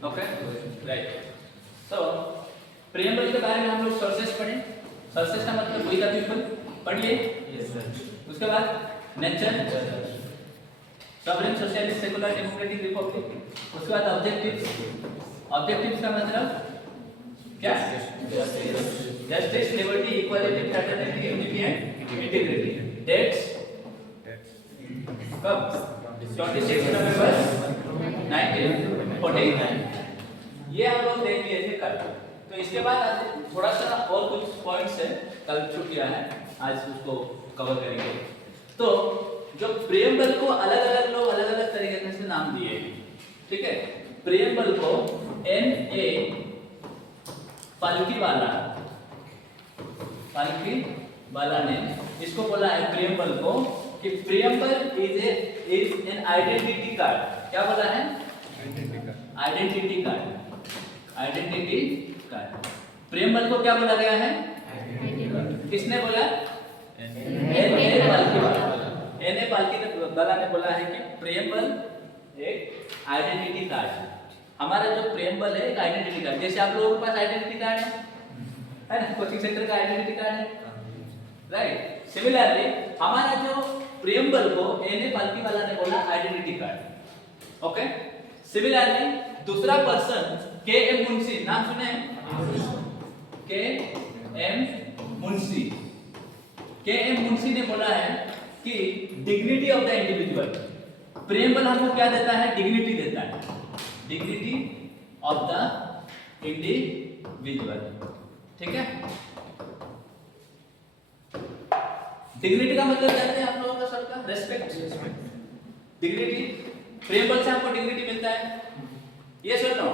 Okay right. तो preamble के बारे में हम लोग सोर्सेस पढ़े। सोर्सेस का मतलब वी द पीपल पढ़िए। Yes sir. उसके बाद nature, sovereign, socialist, secular, democratic, republic. उसके बाद ऑब्जेक्टिव्स। ऑब्जेक्टिव्स का मतलब क्या? Justice, liberty, equality, fraternity, unity and integrity. Dates कब? 26 नवंबर 1949। ये हम लोग देख लिए थे कल। तो इसके बाद आज थोड़ा सा और कुछ पॉइंट्स है, कल छुट्टियां हैं, आज उसको कवर करेंगे। तो जो प्रियम्बल को अलग अलग लोग अलग अलग तरीके से नाम दिए हैं, ठीक है। प्रियम्बल को N.A. पालकीवाला ने इसको बोला है प्रियम्बल को कि preamble is an identity card. क्या बोला है? Identity card. Identity card. Preamble को क्या बोला गया है? किसने बोला? N.A. पालकीवाला ने बोला है कि प्रियम्बल एक आइडेंटिटी कार्ड है। हमारा जो प्रियम्बल है एक आइडेंटिटी कार्ड, जैसे आप लोगों के पास आइडेंटिटी कार्ड है ना, कोचिंग सेंटर का आइडेंटिटी कार्ड है, राइट। सिमिलरली हमारा जो प्रियम्बल को N.A. पालकीवाला ने बोला आइडेंटिटी कार्ड। ओके। सिमिलरली दूसरा पर्सन K.M. मुंशी, नाम सुने? K.M. मुंशी। K.M. मुंशी ने बोला है कि dignity of the individual. Preamble हमको क्या देता है? डिग्निटी देता है। डिग्निटी ऑफ द इंडिविजुअल, ठीक है। डिग्निटी का मतलब जानते हैं आप लोगों का सबका? रेस्पेक्ट। डिग्निटी, प्रियम्बल से हमको डिग्निटी मिलता है। ये सुन लो,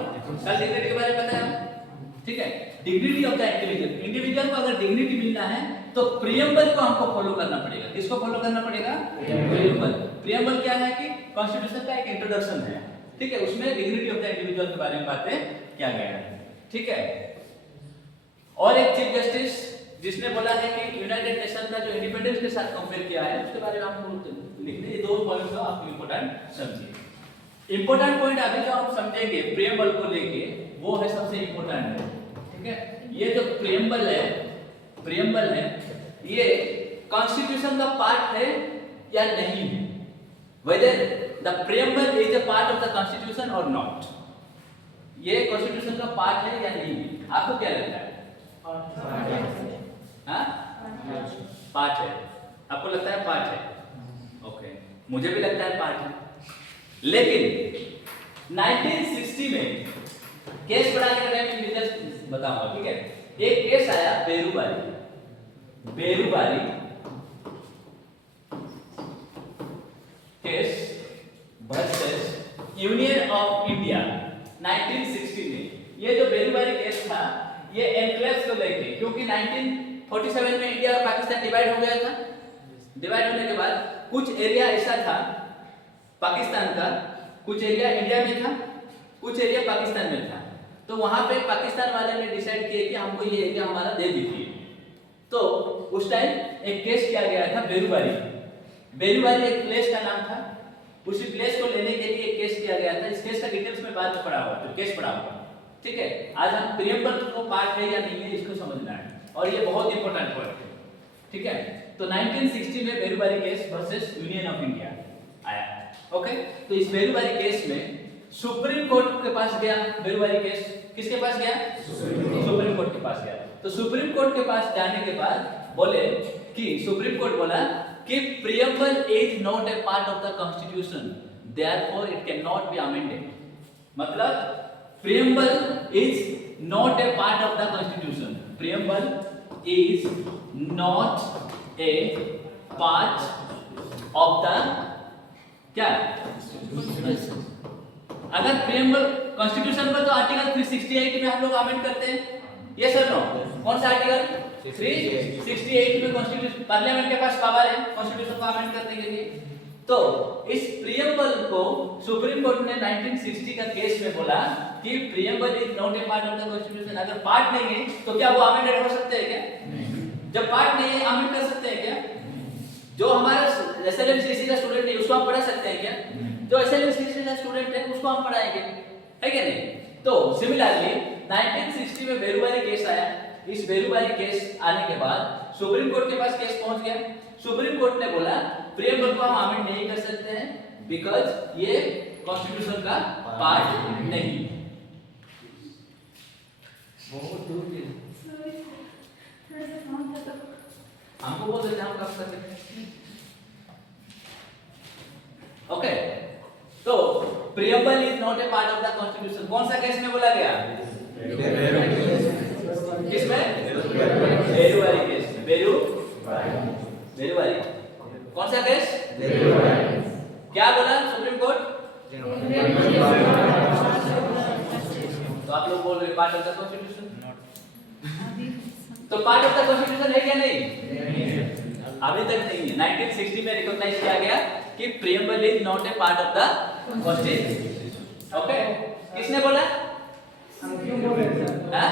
कल डिग्निटी के बारे में बताया, ठीक है। Dignity of the individual. Individual को अगर डिग्निटी मिलना है तो प्रियम्बल को हमको फॉलो करना पड़ेगा। किसको फॉलो करना पड़ेगा? प्रियम्बल। प्रियम्बल क्या है कि कॉन्स्टिट्यूशन का एक इंट्रोडक्शन है, ठीक है। उसमें डिग्निटी ऑफ द इंडिविजुअल के बारे में बातें किया गया है, ठीक है। और एक चीफ जस्टिस जिसने बोला है कि यूनाइटेड नेशन का जो इंडिपेंडेंस के साथ कंपेयर किया है, उसके बारे में हम लोग लिखते हैं। ये दो पॉइंट को आप इंपॉर्टेंट समझिए। इंपॉर्टेंट पॉइंट अभी जो हम समझेंगे प्रियम्बल को लेके, वो है सबसे इंपॉर्टेंट है, ठीक है। ये जो प्रियम्बल है ये कॉन्स्टिट्यूशन का पार्ट है या नहीं है, whether the preamble is a part of the constitution or not। ये कॉन्स्टिट्यूशन का पार्ट है या नहीं है? आपको क्या लगता है? हाँ, पार्ट है। आपको लगता है पार्ट है? ओके, मुझे भी लगता है पार्ट है। लेकिन 1960 में केस बढ़ाने का टाइम बिजनेस बताऊंगा, ठीक है। एक केस आया Berubari case versus union of India 1960 में। ये जो बेरूबारी केस था ये एनक्लेव्स को लेके, क्योंकि 1947 में इंडिया और पाकिस्तान डिवाइड हो गया था। डिवाइड होने के बाद कुछ एरिया ऐसा था पाकिस्तान का, कुछ एरिया इंडिया में था, कुछ एरिया पाकिस्तान में था। तो वहां पे पाकिस्तान वाले ने डिसाइड किया कि हमको ये एरिया हमारा दे दीजिए। तो उस टाइम एक केस किया गया था बेरूबारी एक प्लेस का नाम था। उसी प्लेस को लेने के लिए एक केस किया गया था। इस केस का डिटेल्स में बाद में पढ़ा हुआ, तो केस पढ़ा हुआ, ठीक है। आज हम प्रियम्बल को पार्ट है या नहीं है इसको समझना है, और ये बहुत इंपॉर्टेंट पॉइंट है, ठीक है। तो 1960 में Berubari case versus union of India आया, ओके। तो इस बेरूबारी केस में सुप्रीम कोर्ट के पास गया बेरूबारी केस। किसके पास गया? सुप्रीम कोर्ट के पास गया। तो सुप्रीम कोर्ट के पास जाने के बाद बोले कि सुप्रीम कोर्ट बोला कि preamble is not a part of the constitution, therefore it can not be amended. मतलब preamble is not a part of the constitution. Preamble is not a part of the क्या? अगर preamble constitution पर तो article 368 में हम लोग amend करते हैं, ये सर नो? कौन सा आर्टिकल? 368 में कॉन्स्टिट्यूशन, पार्लियामेंट के पास पावर है कॉन्स्टिट्यूशन को अमेंड करने के लिए। तो इस प्रियम्बल को सुप्रीम कोर्ट ने 1960 का केस में बोला कि preamble is not a part of the constitution. अगर पार्ट नहीं है तो क्या वो अमेंडेड हो सकते हैं क्या? जब पार्ट नहीं है अमेंड कर सकते हैं क्या? जो हमारा एसएलएमसीसी का स्टूडेंट नहीं, उसको हम पढ़ा सकते हैं क्या? जो एसएलएमसीसी का स्टूडेंट है उसको हम पढ़ाएंगे, है क्या नहीं? तो सिमिलरली 1960 में बेरुवारी केस आया। इस बेरुवारी केस आने के बाद सुप्रीम कोर्ट के पास केस पहुंच गया। सुप्रीम कोर्ट ने बोला प्रियम्बल को हम अमेंड नहीं कर सकते हैं बिकॉज ये कॉन्स्टिट्यूशन का पार्ट नहीं। बहुत दूर के हमको बोल देते हम कब कर सकते। ओके, तो preamble is not a part of the constitution. कौन सा केस में बोला गया? किसमें? बेरुवारी केस में। बेरुवारी कौन सा केस? क्या बोला सुप्रीम कोर्ट? तो आप लोग बोल रहे पार्ट ऑफ द कॉन्स्टिट्यूशन, तो पार्ट ऑफ द कॉन्स्टिट्यूशन है क्या? नहीं, अभी तक नहीं है। 1960 में रिकॉग्नाइज किया गया कि preamble is not a part of the constitution. Okay, किसने बोला? हम क्यों बोल रहे हैं? हां,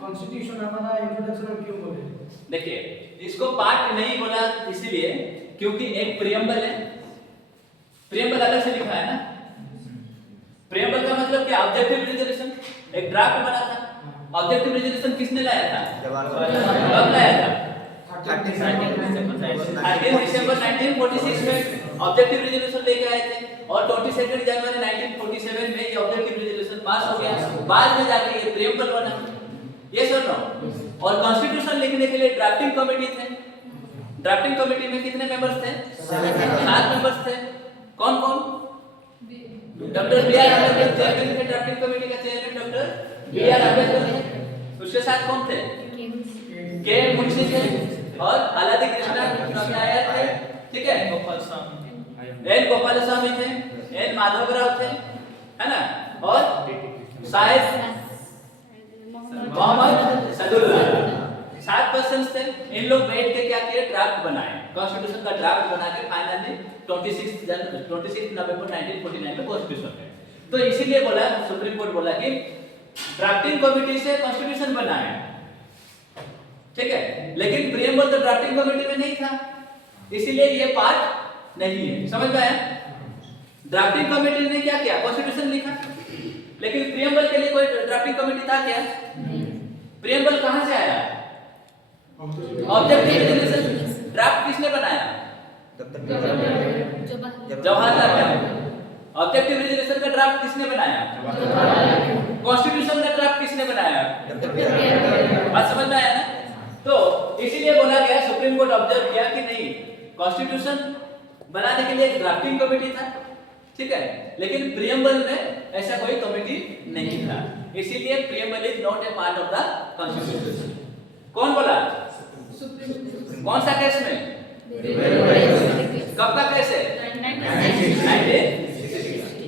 कॉन्स्टिट्यूशन हमारा इंट्रोडक्शन में क्यों बोल रहे हैं? देखिए, इसको पार्ट नहीं बोला इसीलिए क्योंकि एक प्रियम्बल है। प्रियम्बल अलग से लिखा है ना। प्रियम्बल का मतलब क्या? ऑब्जेक्टिव रेजोल्यूशन, एक ड्राफ्ट बना था। ऑब्जेक्टिव रेजोल्यूशन किसने लाया था? कब लाया था? 13 दिसंबर 1946 में ऑब्जेक्टिव रेजोल्यूशन लेके आए थे और 22 जनवरी 1947 में ये ऑब्जेक्टिव रेजोल्यूशन पास हो गया। बाद में जाके ये प्रियम्बल बना। ये सुन लो। और कॉन्स्टिट्यूशन लिखने के लिए ड्राफ्टिंग कमेटी थे। ड्राफ्टिंग कमेटी में कितने मेंबर्स थे? 7 मेंबर्स थे। कौन कौन? Doctor B R Ambedkar chairman थे। ड्राफ्टिंग कमेटी का chairman doctor B R Ambedkar थे। उसके साथ कौन थे? के मुंशी थे और अलादी कृष्णा स्वामी आया थे। ठीक है, एन गोपाल स्वामी थे, एन माधवराव थे, है ना, और साहिब मोहम्मद सदुल्लाह। 7 पर्सन्स थे। इन लोग बैठ के क्या किए? ड्राफ्ट बनाए, कॉन्स्टिट्यूशन का ड्राफ्ट बना के फाइनली 26 नवंबर 1949 में कॉन्स्टिट्यूशन है। तो इसीलिए बोला सुप्रीम कोर्ट बोला कि ड्राफ्टिंग कमेटी से कॉन्स्टिट्यूशन बनाए, ठीक है, लेकिन प्रियम्बल तो ड्राफ्टिंग कमेटी में नहीं था, इसीलिए ये पार्ट नहीं है। समझ में आया? ड्राफ्टिंग कमेटी ने क्या किया? कॉन्स्टिट्यूशन लिखा, लेकिन प्रियम्बल के लिए कोई ड्राफ्टिंग कमेटी था क्या? प्रियम्बल कहां से आया? ऑब्जेक्टिव रेजोल्यूशन ड्राफ्ट किसने बनाया? जवाहरलाल नेहरू। ऑब्जेक्टिव रेजोल्यूशन का ड्राफ्ट किसने बनाया? कॉन्स्टिट्यूशन का ड्राफ्ट किसने बनाया? बात समझ में आया ना? तो इसीलिए बोला गया, सुप्रीम कोर्ट ऑब्जर्व किया कि नहीं, कॉन्स्टिट्यूशन बनाने के लिए एक ड्राफ्टिंग कमेटी था, ठीक है, लेकिन प्रियम्बल में ऐसा कोई कमेटी नहीं था, इसीलिए preamble is not a part of the constitution. कौन बोला? कौन सा केस में? कब का केस है? 1960।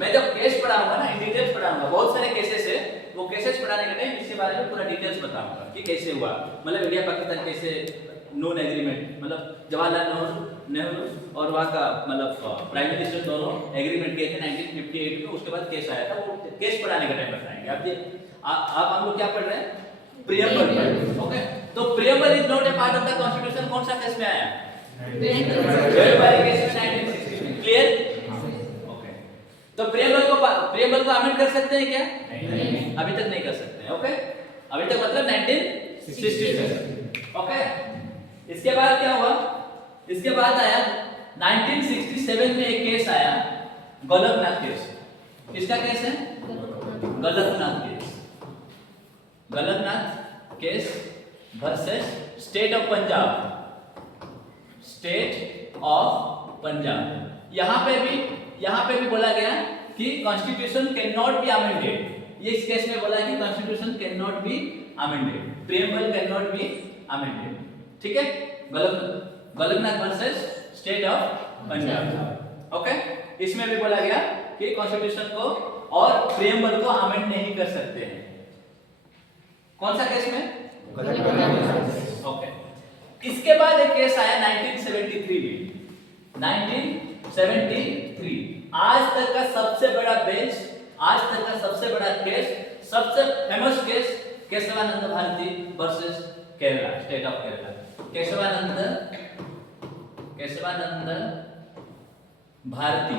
मैं जब केस पढ़ाऊंगा ना, इन डिटेल्स पढ़ाऊंगा, बहुत सारे केसेस है, वो केसेस पढ़ाने के टाइम इसके बारे में पूरा डिटेल्स बताऊंगा कि कैसे हुआ, मतलब इंडिया पाकिस्तान कैसे नॉन एग्रीमेंट, मतलब जवाहरलाल नेहरू और वहाँ का मतलब प्राइम मिनिस्टर दोनों एग्रीमेंट किए थे 1958 में, उसके बाद केस आया था, वो केस पढ़ाने का टाइम बताएंगे। आप हम लोग क्या पढ़ रहे हैं? प्रियम्बल। ओके, तो preamble is not a part of the constitution. कौन सा केस में आया? क्लियर? ओके, तो प्रियम्बल को अमेंड कर सकते हैं क्या? नहीं, अभी तक नहीं कर सकते हैं। ओके, अभी तक मतलब 1967। ओके, इसके बाद क्या हुआ? इसके बाद आया 1967 में एक केस आया, गोलकनाथ केस। किसका केस है? Golaknath case. Golaknath case versus state of Punjab. State of Punjab. यहाँ पे भी बोला गया कि constitution can not be amended. ये इस केस में बोला है कि constitution can not be amended, preamble can not be amended, ठीक है, Golaknath versus state of Punjab. Okay, इसमें भी बोला गया कि कॉन्स्टिट्यूशन को और प्रियम्बल को अमेंड नहीं कर सकते हैं। कौन सा केस में? ओके, इसके बाद एक केस आया 1973 में। 1973 आज तक का सबसे बड़ा बेंच, आज तक का सबसे बड़ा केस, सबसे famous case, Kesavananda Bharati versus Kerala, state of Kerala. Kesavananda Bharati.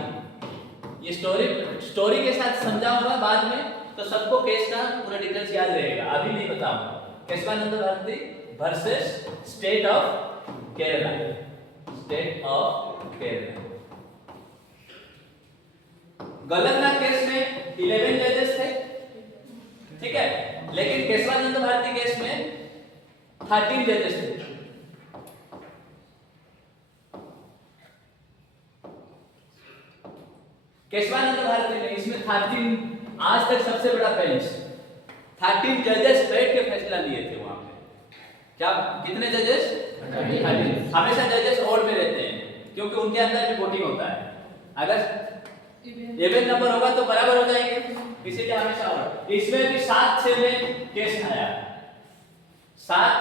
ये स्टोरी के साथ समझाऊंगा बाद में, तो सबको केस का पूरा डिटेल्स याद रहेगा, अभी नहीं बताऊंगा। Kesavananda Bharati versus state of Kerala, state of Kerala. Golaknath case में 11 जजेस थे, ठीक है, लेकिन केशवानंद भारती केस में 13 जजेस थे। केशवानंद भारती में इसमें 13, आज तक सबसे बड़ा बेंच, 13 जजेस बैठ के फैसला लिए थे वहां पे। क्या कितने जजेस? 13। हमेशा जजेस ओड में रहते हैं क्योंकि उनके अंदर भी वोटिंग होता है, अगर इवन नंबर होगा तो बराबर हो जाएंगे, इसीलिए हमेशा ओड। इसमें भी 7-6 में केस आया, 7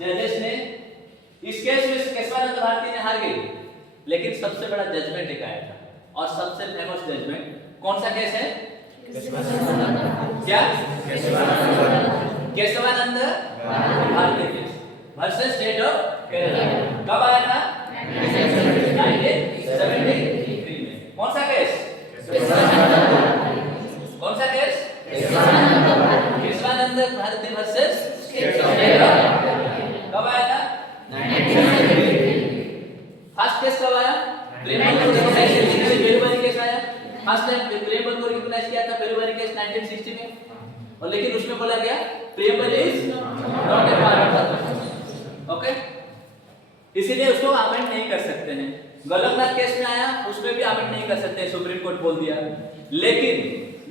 जजेस ने। इस केस में केशवानंद भारती ने हार गई, लेकिन सबसे बड़ा जजमेंट एक आया था, और सबसे फेमस जजमेंट कौन सा केस है? क्या? Kesavananda Bharati case versus state of Kerala. कब आया था? 1973 में। कौन सा केस? कौन सा case? Kesavananda Bharati versus state of Kerala. कब आया था? 1973। फर्स्ट केस कब आया? बेरुवारी केस आया। फर्स्ट टाइम प्रियम्बल को रिकॉग्नाइज किया था बेरुवारी केस 1960 में, और लेकिन उसमें बोला गया preamble is not a part of the, okay, इसीलिए उसको अमेंड नहीं कर सकते हैं। गलतनाथ केस में आया, उसमें भी अमेंड नहीं कर सकते, सुप्रीम कोर्ट बोल दिया। लेकिन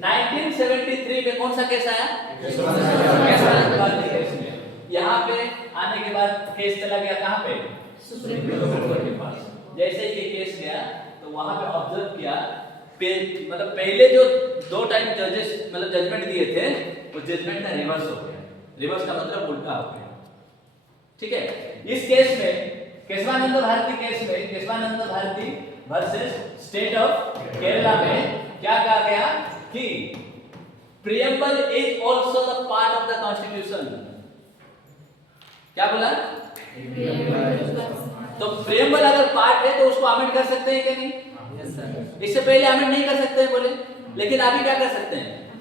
1973 में कौन सा केस आया? केशवानंद भारती केस में। यहाँ पे आने के बाद केस चला गया कहाँ पे? सुप्रीम कोर्ट के पास। जैसे ये केस गया तो वहां पे ऑब्जर्व किया, मतलब पहले जो 2 टाइम जजेस मतलब जजमेंट दिए थे, वो जजमेंट का रिवर्स हो गया। रिवर्स का मतलब उल्टा हो गया, ठीक है। इस केस में केशवानंद भारती केस में, Kesavananda Bharati versus state of Kerala में क्या कहा गया कि preamble is also the part of the constitution. क्या बोला? तो प्रियम्बल अगर पार्ट है तो उसको अमेंड कर सकते हैं कि नहीं? इससे पहले अमेंड नहीं कर सकते हैं बोले, लेकिन अभी क्या कर सकते हैं?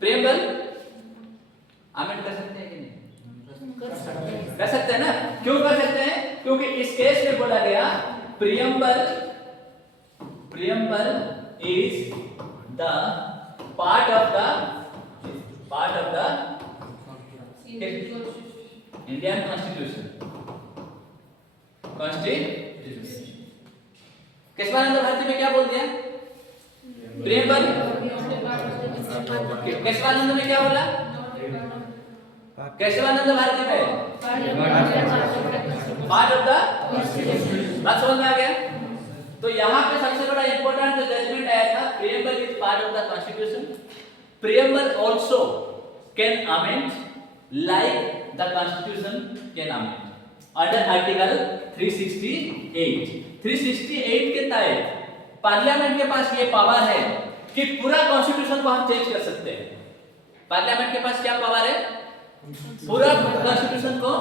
प्रियम्बल अमेंड कर सकते हैं कि नहीं? कर सकते हैं ना। क्यों कर सकते हैं? क्योंकि इस केस में बोला गया preamble is the part of the Indian constitution. Kesavananda Bharati में क्या बोल दिया? प्रियम्बल। केशवानंद में क्या बोला? केशवानंद भारती में पार्ट ऑफ द, बात समझ में आ गया? तो यहाँ पे सबसे बड़ा इंपॉर्टेंट जो जजमेंट आया था, preamble is part of the constitution, preamble also can amend like the constitution can amend under article 368। 368 के तहत पार्लियामेंट के पास ये पावर है कि पूरा कॉन्स्टिट्यूशन को हम चेंज कर सकते हैं। पार्लियामेंट के पास क्या पावर है? पूरा कॉन्स्टिट्यूशन को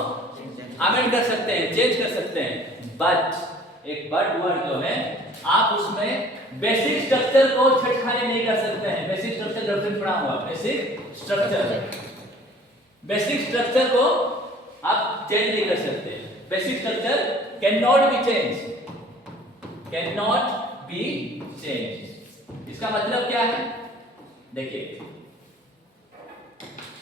अमेंड कर सकते हैं, चेंज कर सकते हैं। बट एक बट वर्ड जो है, आप उसमें बेसिक स्ट्रक्चर को छेड़खानी नहीं कर सकते हैं। बेसिक स्ट्रक्चर डॉक्ट्रिन पढ़ा हुआ, बेसिक स्ट्रक्चर को आप चेंज नहीं कर सकते। Basic structure can not be change. इसका मतलब क्या है? देखिए,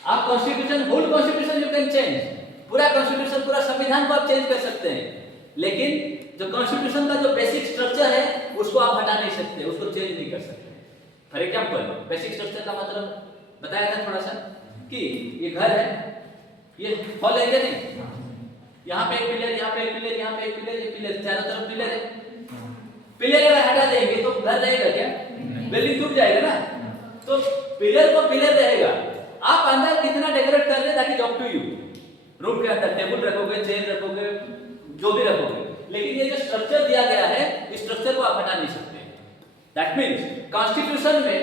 आप constitution, whole constitution you can change, पूरा कॉन्स्टिट्यूशन, पूरा संविधान को आप चेंज कर सकते हैं, लेकिन जो कॉन्स्टिट्यूशन का जो बेसिक स्ट्रक्चर है उसको आप हटा नहीं सकते, उसको चेंज नहीं कर सकते। फॉर एग्जांपल, बेसिक स्ट्रक्चर का मतलब बताया था थोड़ा सा कि ये घर है, ये हॉल है क्या नहीं? यहाँ पे एक पिलर, यहाँ पे एक पिलर, यहाँ पे एक पिलर, ये पिलर, चारों तरफ पिलर है। पिलर अगर हटा देंगे तो घर रहेगा क्या? बिल्डिंग टूट जाएगा ना। तो पिलर को पिलर रहेगा, आप अंदर कितना डेकोरेट कर रहे हैं ताकि जॉब टू यू। रूम के अंदर टेबल रखोगे, चेयर रखोगे, जो भी रखोगे, लेकिन ये जो स्ट्रक्चर दिया गया है, इस स्ट्रक्चर को आप हटा नहीं सकते। दैट मींस कॉन्स्टिट्यूशन में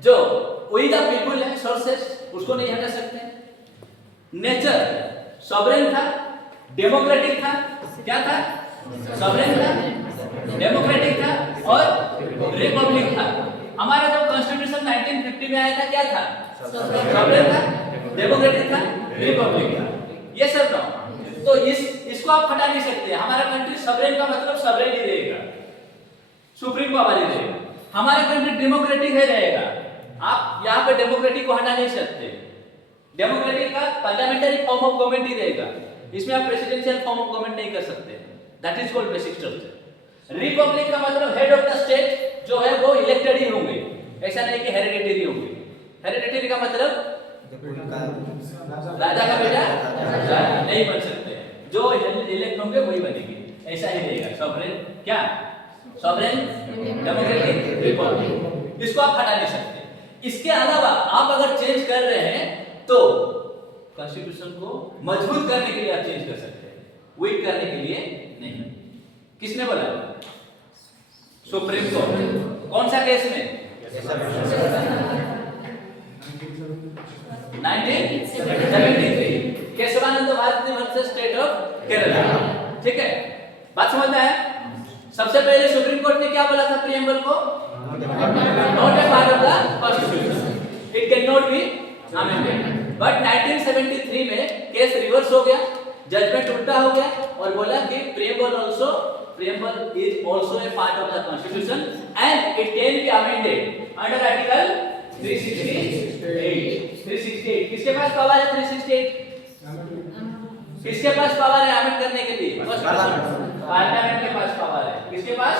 जो वी द पीपल है, सोर्सेस, उसको नहीं हटा सकते। नेचर सॉवरेन था, डेमोक्रेटिक था, क्या था? सॉवरेन था, डेमोक्रेटिक था, और सॉवरेन था, डेमोक्रेटिक था, रिपब्लिक था। ये सब ना, तो इसको आप हटा नहीं सकते। हमारा कंट्री सॉवरेन का मतलब सॉवरेन ही रहेगा, सुप्रीम पावर ही रहेगा। हमारा कंट्री डेमोक्रेटिक है रहेगा। आप यहाँ पे डेमोक्रेटिक को हटा नहीं सकते। डेमोक्रेटिक का पार्लियामेंट्री फॉर्म ऑफ गवर्नमेंट ही रहेगा, इसमें आप प्रेसिडेंशियल फॉर्म ऑफ गवर्नमेंट नहीं कर सकते। That is called basic structure. Republic का मतलब हेड ऑफ द स्टेट जो है वो इलेक्टेड ही होंगे, ऐसा नहीं कि हेरिडिटरी होंगे। हेरिडिटरी का मतलब राजा का बेटा राजा नहीं बन सकते, जो इलेक्ट होंगे वही बनेंगे, ऐसा ही रहेगा। सॉवरेन क्या, सॉवरेन डेमोक्रेटिक रिपब्लिक, इसको आप हटा नहीं सकते। इसके अलावा आप अगर चेंज कर रहे हैं तो कॉन्स्टिट्यूशन को मजबूत करने के लिए आप चेंज कर सकते हैं, वीक करने के लिए नहीं। किसने बोला? Supreme court. कौन सा केस में? 1973 Kesavananda Bharati versus state of Kerala. ठीक है, बात समझ में है? सबसे पहले सुप्रीम कोर्ट ने क्या बोला था प्रीएम्बल को? Not a part of the constitution, it can not be amended. But 1973 में केस रिवर्स हो गया, जजमेंट उल्टा हो गया और बोला कि preamble is also a part of the constitution and it can be amended under article 368। 368 किसके पास पावर है? 368 किसके पास पावर है अमेंड करने के लिए? पार्लियामेंट के पास पावर है। किसके पास?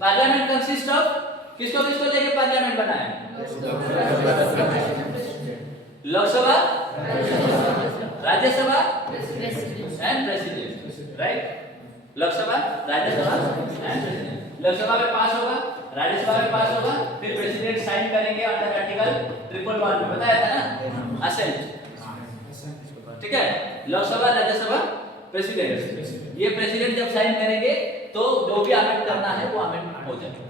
पार्लियामेंट कंसिस्ट ऑफ किसको लेके पार्लियामेंट बना है? Lok Sabha, Rajya Sabha and president, right? Lok Sabha, Rajya Sabha and president. Lok Sabha में पास होगा, राज्यसभा में पास होगा, फिर प्रेसिडेंट साइन करेंगे अंडर आर्टिकल 111 में, बताया था ना, असेंट। ठीक है, लोकसभा, राज्यसभा, प्रेसिडेंट। ये प्रेसिडेंट जब साइन करेंगे तो जो भी अमेंड करना है वो अमेंड हो जाएगा।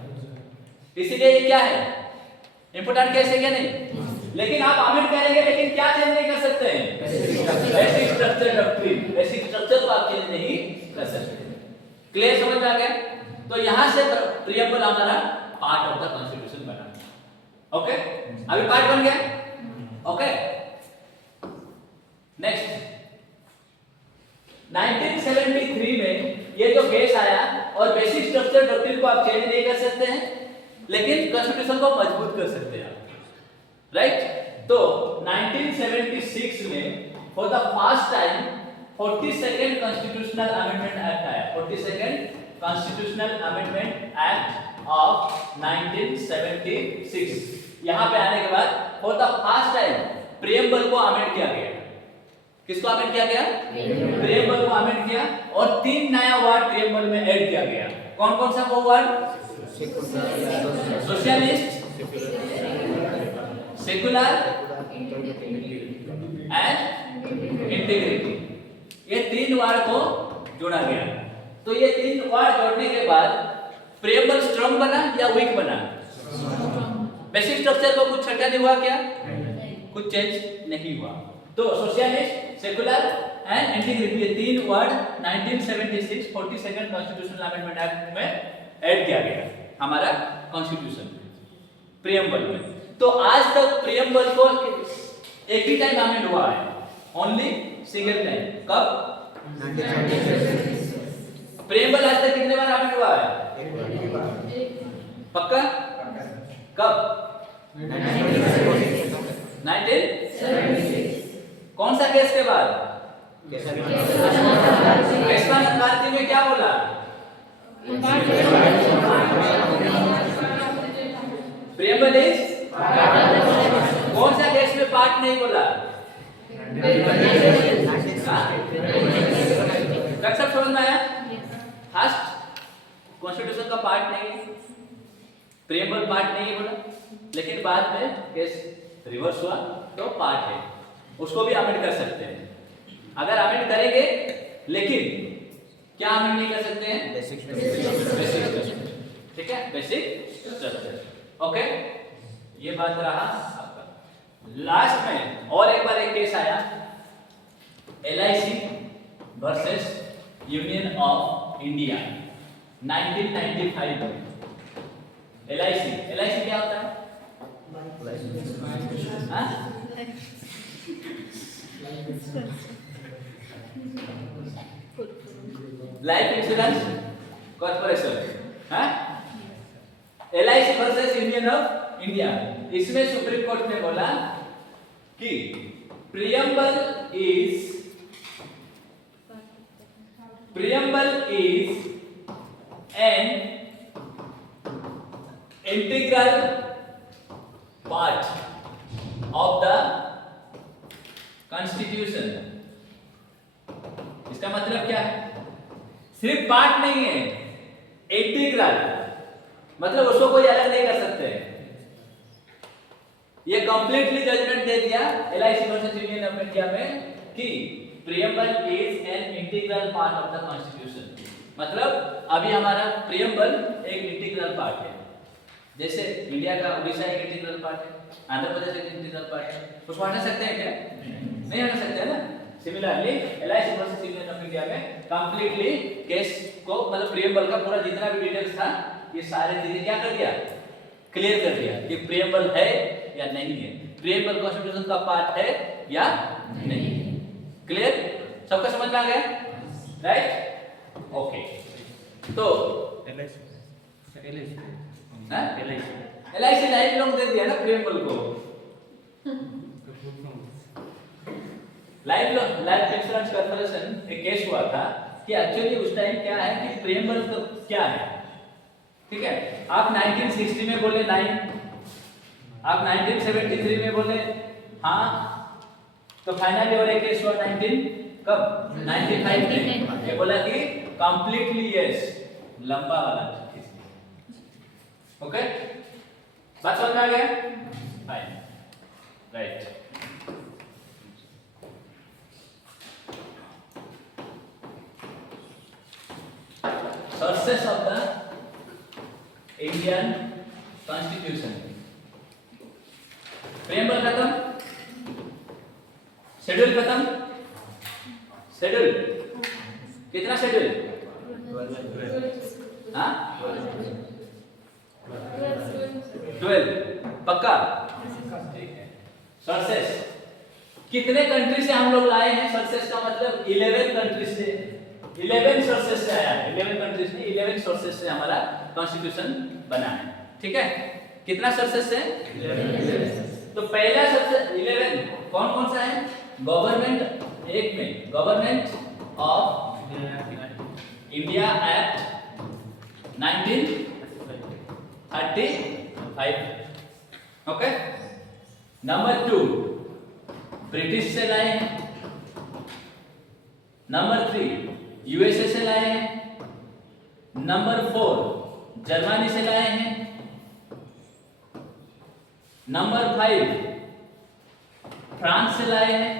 इसीलिए ये क्या है, इंपोर्टेंट केस है क्या नहीं? लेकिन आप अमेंड करेंगे लेकिन क्या चेंज नहीं कर सकते हैं? Basic structure doctrine, basic structure को आप चेंज नहीं कर सकते। क्लियर, समझ में आ गया? तो यहां से प्रीएम्बल हमारा पार्ट ऑफ द कॉन्स्टिट्यूशन बना। ओके, अभी पार्ट बन गया। ओके, नेक्स्ट 1973 में ये जो केस आया और बेसिक स्ट्रक्चर डॉक्ट्रिन को आप चेंज नहीं कर सकते हैं लेकिन कॉन्स्टिट्यूशन को मजबूत कर सकते हैं, राइट? तो 1976 में for the first time 42nd constitutional amendment act आया। 42nd constitutional amendment act of 1976। यहां पे आने के बाद for the first time preamble को अमेंड किया गया। किसको अमेंड किया गया? प्रीएम्बल को अमेंड किया और 3 नया वर्ड प्रीएम्बल में ऐड किया गया। कौन कौन सा वो word? Socialist, secular and integrity, ये 3 वर्ड को जोड़ा गया। तो ये 3 वर्ड जोड़ने के बाद प्रीएम्बल स्ट्रांग बना या वीक बना? बेसिक स्ट्रक्चर को कुछ छटा नहीं हुआ क्या? कुछ चेंज नहीं हुआ। तो सोशलिस्ट, सेकुलर एंड इंटीग्रिटी, ये 3 word 1976 42nd constitutional amendment act में ऐड किया गया हमारा कॉन्स्टिट्यूशन प्रीएम्बल में। तो आज तक प्रीएम्बल को एक ही टाइम अमेंड हुआ है, ओनली सिंगल टाइम। कब? प्रीएम्बल आज तक कितने बार अमेंड हुआ है? पक्का? कब? 1976। कौन सा केस के बाद? केशवानंद भारती में क्या बोला? प्रीएम्बल इज कौन सा केस में पार्ट नहीं बोला? सब समझ में आया? फर्स्ट कॉन्स्टिट्यूशन का पार्ट नहीं है, प्रीएम्बल पार्ट नहीं है बोला, लेकिन बाद में केस रिवर्स हुआ तो पार्ट है, उसको भी अमेंड कर सकते हैं। अगर अमेंड करेंगे लेकिन क्या अमेंड नहीं कर सकते हैं? Basic structure. ठीक है, बेसिक स्ट्रक्चर। ओके, ये बात रहा आपका। लास्ट में और एक बार एक केस आया, LIC versus union of India 1995 में। LIC क्या होता है? हाँ? लाइफ इंश्योरेंस कॉर्पोरेशन, हाँ? LIC versus union of India, इसमें सुप्रीम कोर्ट ने बोला कि preamble is an integral part of the constitution। इसका मतलब क्या है? सिर्फ पार्ट नहीं है, इंटीग्रल, मतलब उसको कोई अलग नहीं कर सकते। ये कंप्लीटली जजमेंट दे दिया LIC versus union of India में कि preamble is an integral part of the constitution. मतलब अभी हमारा प्रियम्बल एक इंटीग्रल पार्ट है, जैसे इंडिया का उड़ीसा एक इंटीग्रल पार्ट है, आंध्र प्रदेश एक इंटीग्रल पार्ट है, उसको हटा सकते हैं क्या? नहीं हटा सकते है ना। Similarly LIC versus union of India में कंप्लीटली केस को, मतलब प्रियम्बल का पूरा जितना भी डिटेल्स था, ये सारे चीजें क्या कर दिया? क्लियर कर दिया कि प्रियम्बल है या नहीं है, प्रियम्बल कॉन्स्टिट्यूशन का पार्ट है या नहीं। क्लियर? सबका समझ में आ गया? राइट? ओके। तो LIC लाइफ लॉन्ग दे दिया ना प्रियम्बल को। लाइफ इंश्योरेंस कॉर्पोरेशन एक केस हुआ था कि एक्चुअली उस टाइम क्या है कि प्रियम्बल तो क्या है, ठीक है? आप 1960 में बोले 9, आप 1973 में बोले हाँ, तो फाइनली और एक केस हुआ 95 में, ये बोला कि कंप्लीटली यस, लंबा वाला। ओके, बात समझ में आ गया? Fine, right. Sources of the Indian constitution. Preamble खत्म, शेड्यूल खत्म। शेड्यूल कितना शेड्यूल? हाँ, 12 पक्का? ठीक है। सोर्सेस कितने कंट्री से हम लोग लाए हैं? सोर्सेस का मतलब 11 कंट्री से, 11 सोर्सेस से आया है। 11 कंट्रीज ने 11 सोर्सेस से हमारा कॉन्स्टिट्यूशन बना है, ठीक है? कितना सोर्सेस है? 11। तो पहला सबसे 11 कौन कौन सा है? गवर्नमेंट, एक में government of India act 1935, okay. Number 2 British से लाए हैं। नंबर 3 USA से लाए हैं। नंबर 4 जर्मनी से लाए हैं। नंबर 5 फ्रांस से लाए हैं।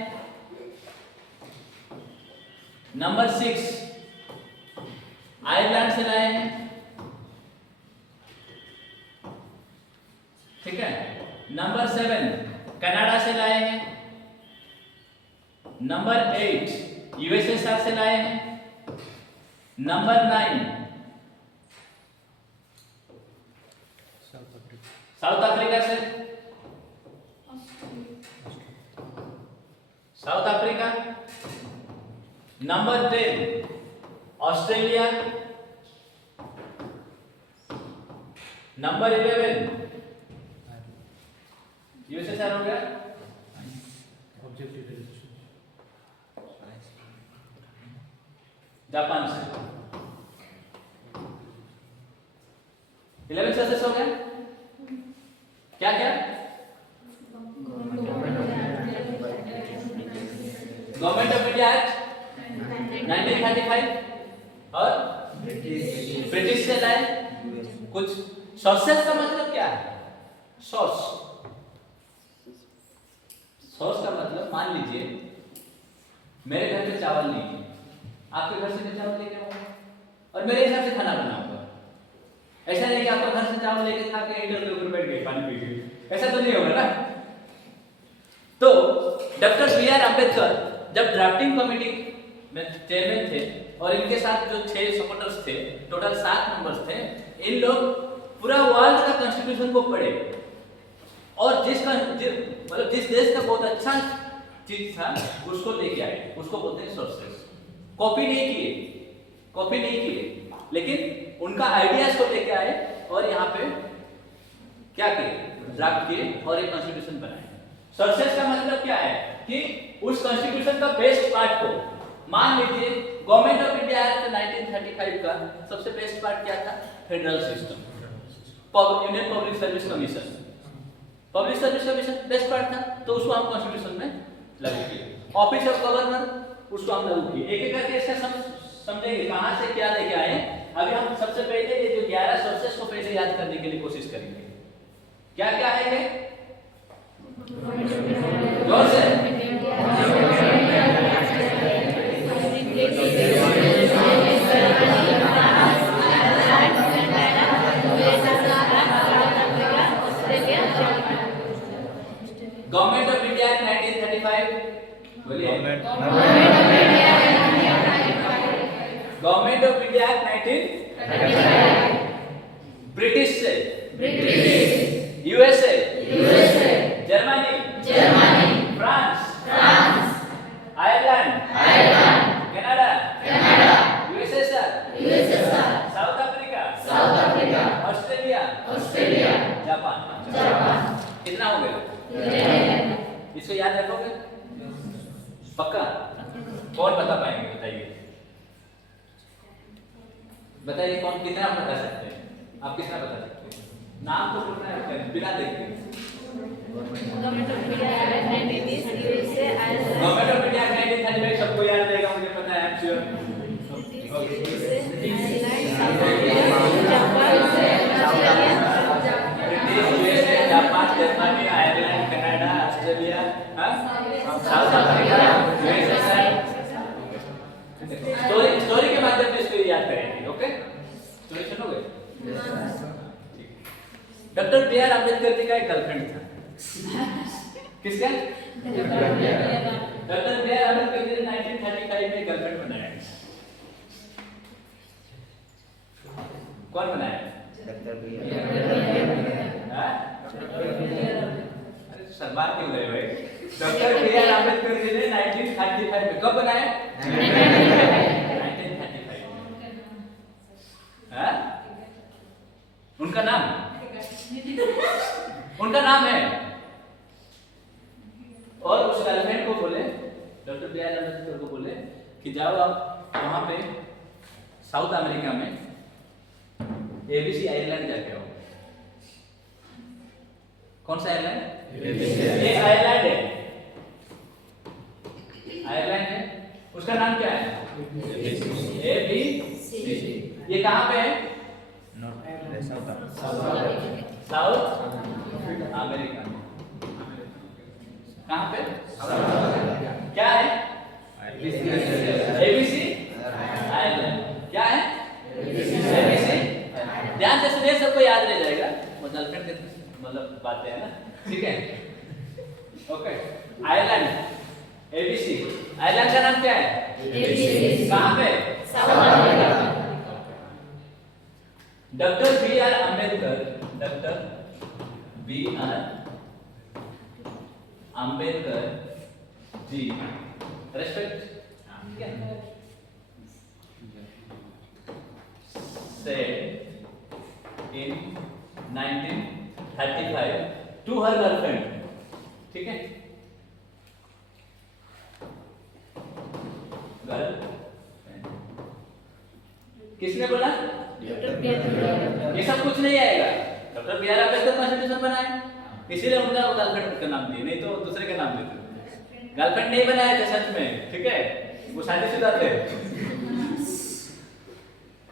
नंबर 6 आयरलैंड से लाए हैं, ठीक है? नंबर 7 कनाडा से लाए हैं। नंबर 8 USA से लाए हैं। नंबर 9 साउथ अफ्रीका से। South Africa. Number 10 Australia. Number 11 USA हो गया। जापान से 11 सक्सेस हो गया। क्या क्या? गवर्नमेंट ऑफ इंडिया एक्ट 1935 और ब्रिटिश से लाए कुछ। सोर्सेस का मतलब क्या है? सोर्स, सोर्स का मतलब मान लीजिए मेरे घर में चावल नहीं है, आपके घर से मैं चावल लेके आऊंगा और मेरे हिसाब से खाना बनाऊंगा। ऐसा नहीं कि आपका घर से चावल लेके खा के हीटर के ऊपर बैठ गए पानी पी के, ऐसा तो नहीं होगा ना। तो डॉक्टर BR अम्बेडकर जब ड्राफ्टिंग कमेटी में चेयरमैन थे और इनके साथ जो 6 सपोर्टर्स थे, टोटल 7 मेंबर्स थे, इन लोग पूरा वर्ल्ड का कॉन्स्टिट्यूशन को पढ़े और मतलब जिस देश का बहुत अच्छा चीज था उसको लेके आए, उसको बोलते हैं सोर्सेस। कॉपी नहीं किए, लेकिन उनका आइडियाज को लेके आए और यहाँ पे क्या किए, ड्राफ्ट किए और एक कॉन्स्टिट्यूशन बनाए। सोर्सेस का मतलब क्या है कि उस कॉन्स्टिट्यूशन का बेस्ट पार्ट को, मान लीजिए गवर्नमेंट ऑफ इंडिया एक्ट 1935 का सबसे बेस्ट पार्ट क्या था, federal system, union public service commission, best part था, तो उसको हम कॉन्स्टिट्यूशन में लागू किए। ऑफिस ऑफ गवर्नर उसको हम लागू किए। एक एक करके इसका समझेंगे कहां से क्या लेके आए। अभी हम सबसे पहले ये जो 11 सोर्सेस को पहले याद करने के लिए कोशिश करेंगे। क्या क्या है ये, जोर से, गवर्नमेंट ऑफ इंडिया 1935, बोलिए, गवर्नमेंट ऑफ इंडिया 1935, ब्रिटिश से, USA, Germany, France, Ireland, Canada, USSR, south Africa, Australia, Japan. कितना हो गया? इसको याद रखोगे पक्का? कौन बता पाएंगे, बताइए कौन, कितना बता सकते हैं? आप कितना बता सकते हैं? नाम तो बोलना है बिना देखे। गवर्नमेंट ऑफ इंडिया 1935 सबको याद रहेगा, मुझे पता है, I am sure. Japan, Germany, Ireland, Canada, Australia, South Africa, story के माध्यम से इसको याद करेंगे। ओके, स्टोरी सुनोगे? Doctor B R Ambedkar ji का एक गर्लफ्रेंड था। किसका? Doctor B R Ambedkar ji ने 1935 में गर्लफ्रेंड बनाया। कौन बनाया? Doctor B R. अरे शर्मा क्यों रहे भाई? Doctor B R Ambedkar ji ने 1935 में, कब बनाया? 1935 में। उनका नाम है, और उस गर्लफ्रेंड को बोले, डॉक्टर बी आर अम्बेडकर को बोले कि जाओ आप वहां पे साउथ अमेरिका में एबीसी आइलैंड जाके आओ। कौन सा आइलैंड? ये आयरलैंड है। उसका नाम क्या है? एबीसी। ये कहाँ पे है? South America. कहाँ पे? क्या है? ABC island. क्या है? एबीसी। ध्यान से सुनिए, सबको याद रह जाएगा। वो गर्लफ्रेंड के मतलब बातें हैं ना, ठीक है? Okay, Ireland, ABC. आयरलैंड का नाम क्या है? एबीसी। कहाँ पे? South America. Doctor B R Ambedkar, doctor B R Ambedkar ji, respect, said in 1935 to her girlfriend, ठीक है? गर्लफ्रेंड किसने बोला? ये सब कुछ नहीं आएगा। Doctor B R Ambedkar constitution बनाए, इसीलिए उनका गर्लफ्रेंड का नाम दिए, नहीं तो दूसरे का नाम देते। गर्लफ्रेंड नहीं बनाए थे सच में, ठीक है? वो शादीशुदा थे।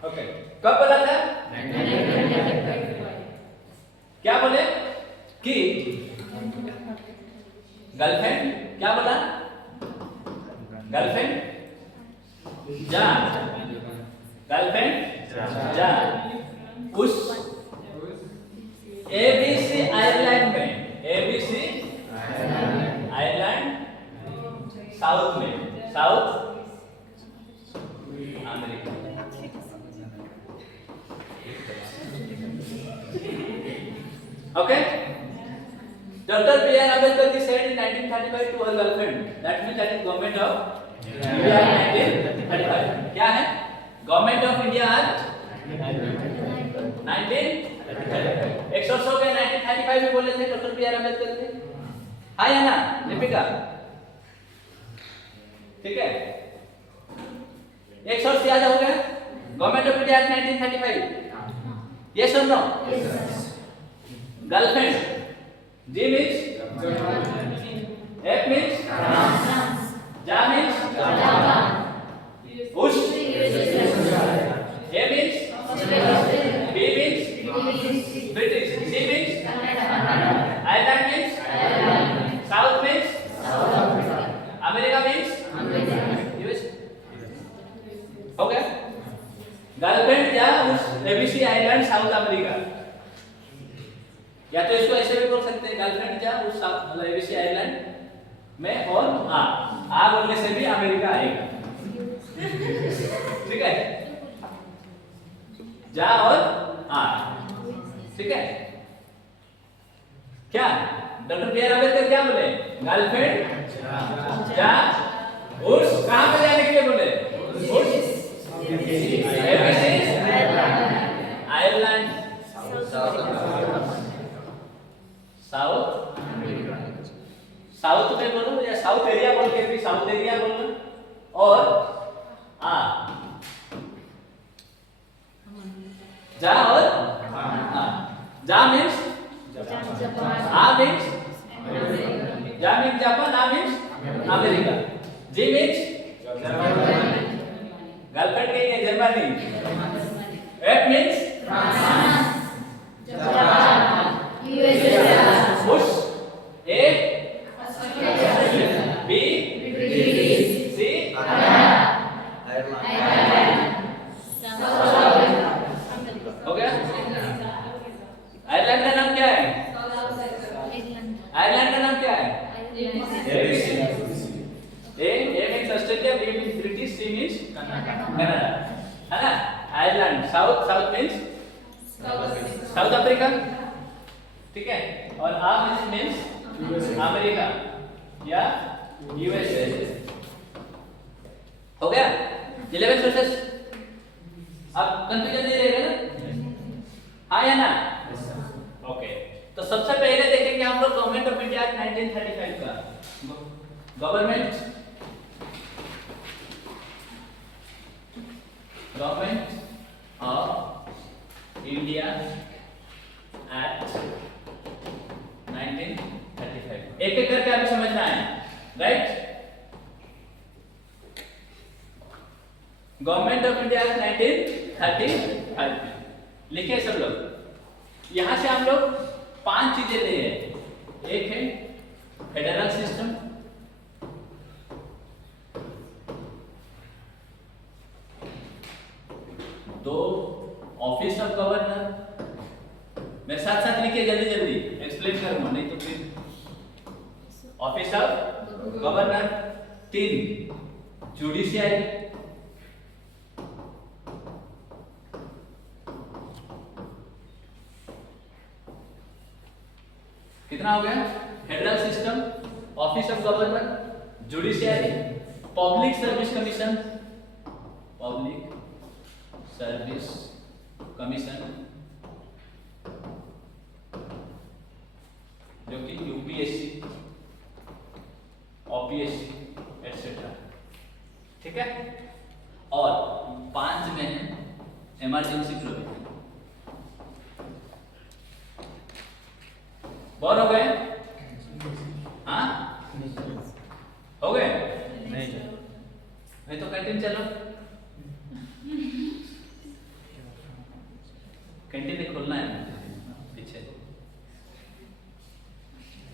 ओके, कब बोला था? 1935। क्या बोले कि गर्लफ्रेंड, क्या बोला? गर्लफ्रेंड जा, गर्लफ्रेंड जा। उस एबीसी आयरलैंड में, एबीसी आयरलैंड साउथ में, south America. Okay, Dr. B.R. Ambedkar said in 1935 to her girlfriend. That means that is Government of India Act 1935. क्या है? Government of India Act 1935. 100 के 1935 में बोले थे डॉक्टर बी आर अम्बेडकर थे। हाँ या ना दीपिका? ठीक है, 100 से याद हो गया? Government of India act 1935। Yes और no? Girlfriend G means F means जा मीन्स उश A means B means British C means Ireland means South means America means US. हो गया? गर्लफ्रेंड या उस एबीसी आइलैंड साउथ अमेरिका, या तो इसको ऐसे भी बोल सकते हैं गर्लफ्रेंड या उस मतलब एबीसी आइलैंड में और आ बोलने से भी अमेरिका आएगा। ठीक है, जा और आ। ठीक है, क्या डॉक्टर बी आर अम्बेडकर क्या बोले? गर्लफ्रेंड जा उस कहां पे जाने के लिए बोले? उस आयरलैंड साउथ साउथ में बोलो या साउथ एरिया बोल के भी साउथ एरिया बोलना। और आ जा और आ। जा मीन्स आ मीन्स जा मीन्स जापान, आ means America, G means girlfriend नहीं है Germany, F means Bush, A B C हो गया? आयरलैंड का नाम क्या है? आयरलैंड का नाम क्या है? A means Australia, B means British, C means Canada, है ना? Ireland South, South means South Africa. ठीक है, और आ मीन्स अमेरिका या यूएसए। हो गया? 11 सोर्सेस। अब कंफ्यूजन नहीं रहेगा ना? हाँ या ना? ओके, तो सबसे पहले देखेंगे हम लोग गवर्नमेंट ऑफ इंडिया 1935 का। Government of India act 1935। एक एक करके अभी समझना है, right? Government of India act 1935 लिखे सब लोग। यहां से हम लोग 5 चीजें ले हैं। एक है फेडरल सिस्टम, दो ऑफिस ऑफ गवर्नर, मेरे साथ साथ लिखिए जल्दी जल्दी, एक्सप्लेन करूंगा नहीं तो फिर। ऑफिस ऑफ गवर्नर, 3 जुडिशियरी, कितना हो गया? Federal system, office of governor, judiciary, public service commission, public service commission जो कि यूपीएससी, ओपीएससी एटसेट्रा। ठीक है, और 5 में है इमरजेंसी प्रोविजन। बहुत हो गए? हाँ हो गए? नहीं तो कैंटीन चलो, कैंटीन खोलना है पीछे।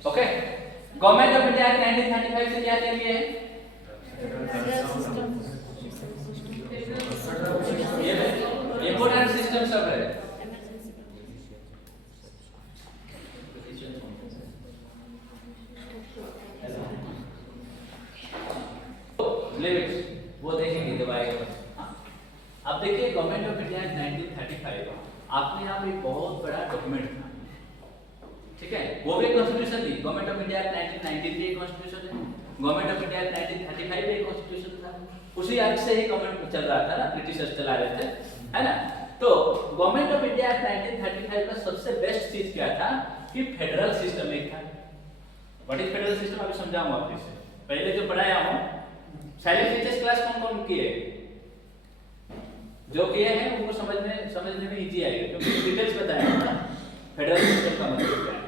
ओके, गवर्नमेंट ऑफ इंडिया 1935 से क्या चाहिए? ये इंपोर्टेंट सिस्टम सब है। लिमिट्स वो देखेंगे दबाएगा। अब देखिए गवर्नमेंट ऑफ इंडिया 1935 अपने आप एक बहुत बड़ा डॉक्यूमेंट था। ठीक है, वो भी कॉन्स्टिट्यूशन थी। गवर्नमेंट ऑफ इंडिया 1919 भी एक कॉन्स्टिट्यूशन है, गवर्नमेंट ऑफ इंडिया 1935 भी एक कॉन्स्टिट्यूशन था। उसी अर्थ से ही गवर्नमेंट चल रहा था ना, ब्रिटिशर्स चला रहे थे, है ना। तो गवर्नमेंट ऑफ इंडिया 1935 का सबसे बेस्ट चीज क्या था कि फेडरल सिस्टम एक था। व्हाट इज फेडरल सिस्टम अभी समझाऊंगा आपको। इससे पहले जो पढ़ाया हूं साइलेंट फीचर्स क्लास कौन कौन किए, जो किए हैं उनको समझने में इजी आएगा, क्योंकि डिटेल्स बताया था ना। फेडरल सिस्टम का मतलब क्या है,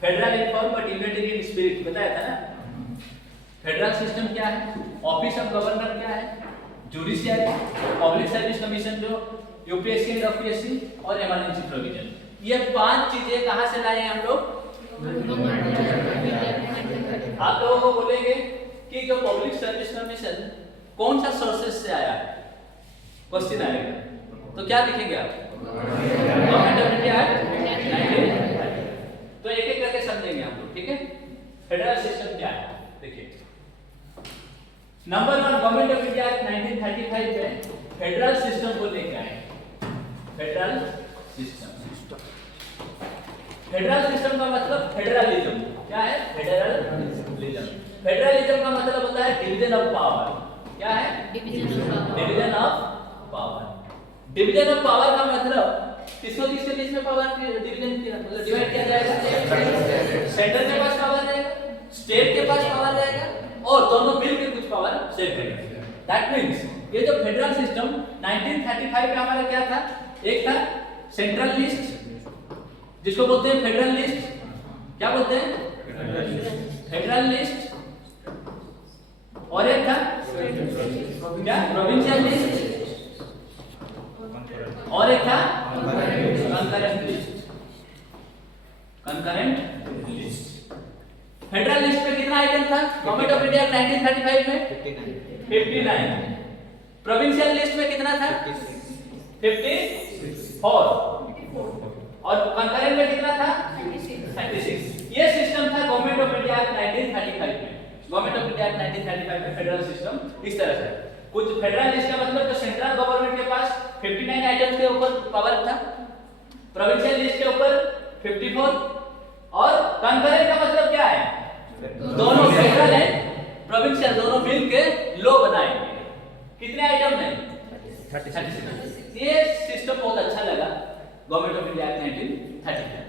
federal in form but United in spirit बताया था ना। फेडरल सिस्टम क्या है, ऑफिस ऑफ गवर्नर क्या है, जुडिशियरी, पब्लिक सर्विस कमीशन जो यूपीएससी एंड एफपीएससी, और इमरजेंसी प्रोविजन। ये 5 चीजें कहां से लाए हैं हम लोग। आप लोगों को बोलेंगे कि जो पब्लिक सर्विस कमीशन कौन सा सोर्सेस से आया है, क्वेश्चन आएगा, तो क्या लिखेंगे आप, गवर्नमेंट ऑफ इंडिया एक्ट। तो एक एक करके समझेंगे हम लोग, ठीक है। फेडरल सिस्टम क्या है देखिए। Number 1, government of India act 1935 में फेडरल सिस्टम को लेके आए। फेडरल सिस्टम, फेडरल सिस्टम का मतलब फेडरलिज्म क्या है, फेडरलिज्म। फेडरलिज्म का मतलब होता है डिवीजन ऑफ पावर। क्या है, division of power. Division of power का मतलब किसको किसके बीच में पावर डिवीजन किया, मतलब डिवाइड किया जाएगा। सेंटर के पास पावर रहेगा, स्टेट के पास पावर रहेगा, और दोनों मिलकर कुछ पावर शेयर करेंगे। दैट मींस ये जो फेडरल सिस्टम 1935 में हमारा क्या था, एक था सेंट्रल लिस्ट जिसको बोलते हैं फेडरल लिस्ट। क्या बोलते हैं, फेडरल लिस्ट। और एक था क्या, प्रोविंशियल लिस्ट। और एक था concurrent list. Concurrent list. Federal list में कितना आइटम था गवर्नमेंट ऑफ इंडिया 1935 में 59। प्रोविंशियल लिस्ट में कितना था 54। और कंकरेंट में कितना था 36। ये सिस्टम था गवर्नमेंट ऑफ इंडिया 1935 में। गवर्नमेंट ऑफ इंडिया 1935 में फेडरल सिस्टम इस तरह से। कुछ फेडरल लिस्ट का मतलब जो सेंट्रल गवर्नमेंट के पास 59 आइटम्स के ऊपर पावर था, प्रोविंशियल लिस्ट के ऊपर 54, और कंकरेंट का मतलब क्या है, दोनों फेडरल है प्रोविंशियल दोनों मिलकर लॉ बनाएंगे। कितने आइटम है 36। ये सिस्टम बहुत अच्छा लगा गवर्नमेंट ऑफ इंडिया 1935,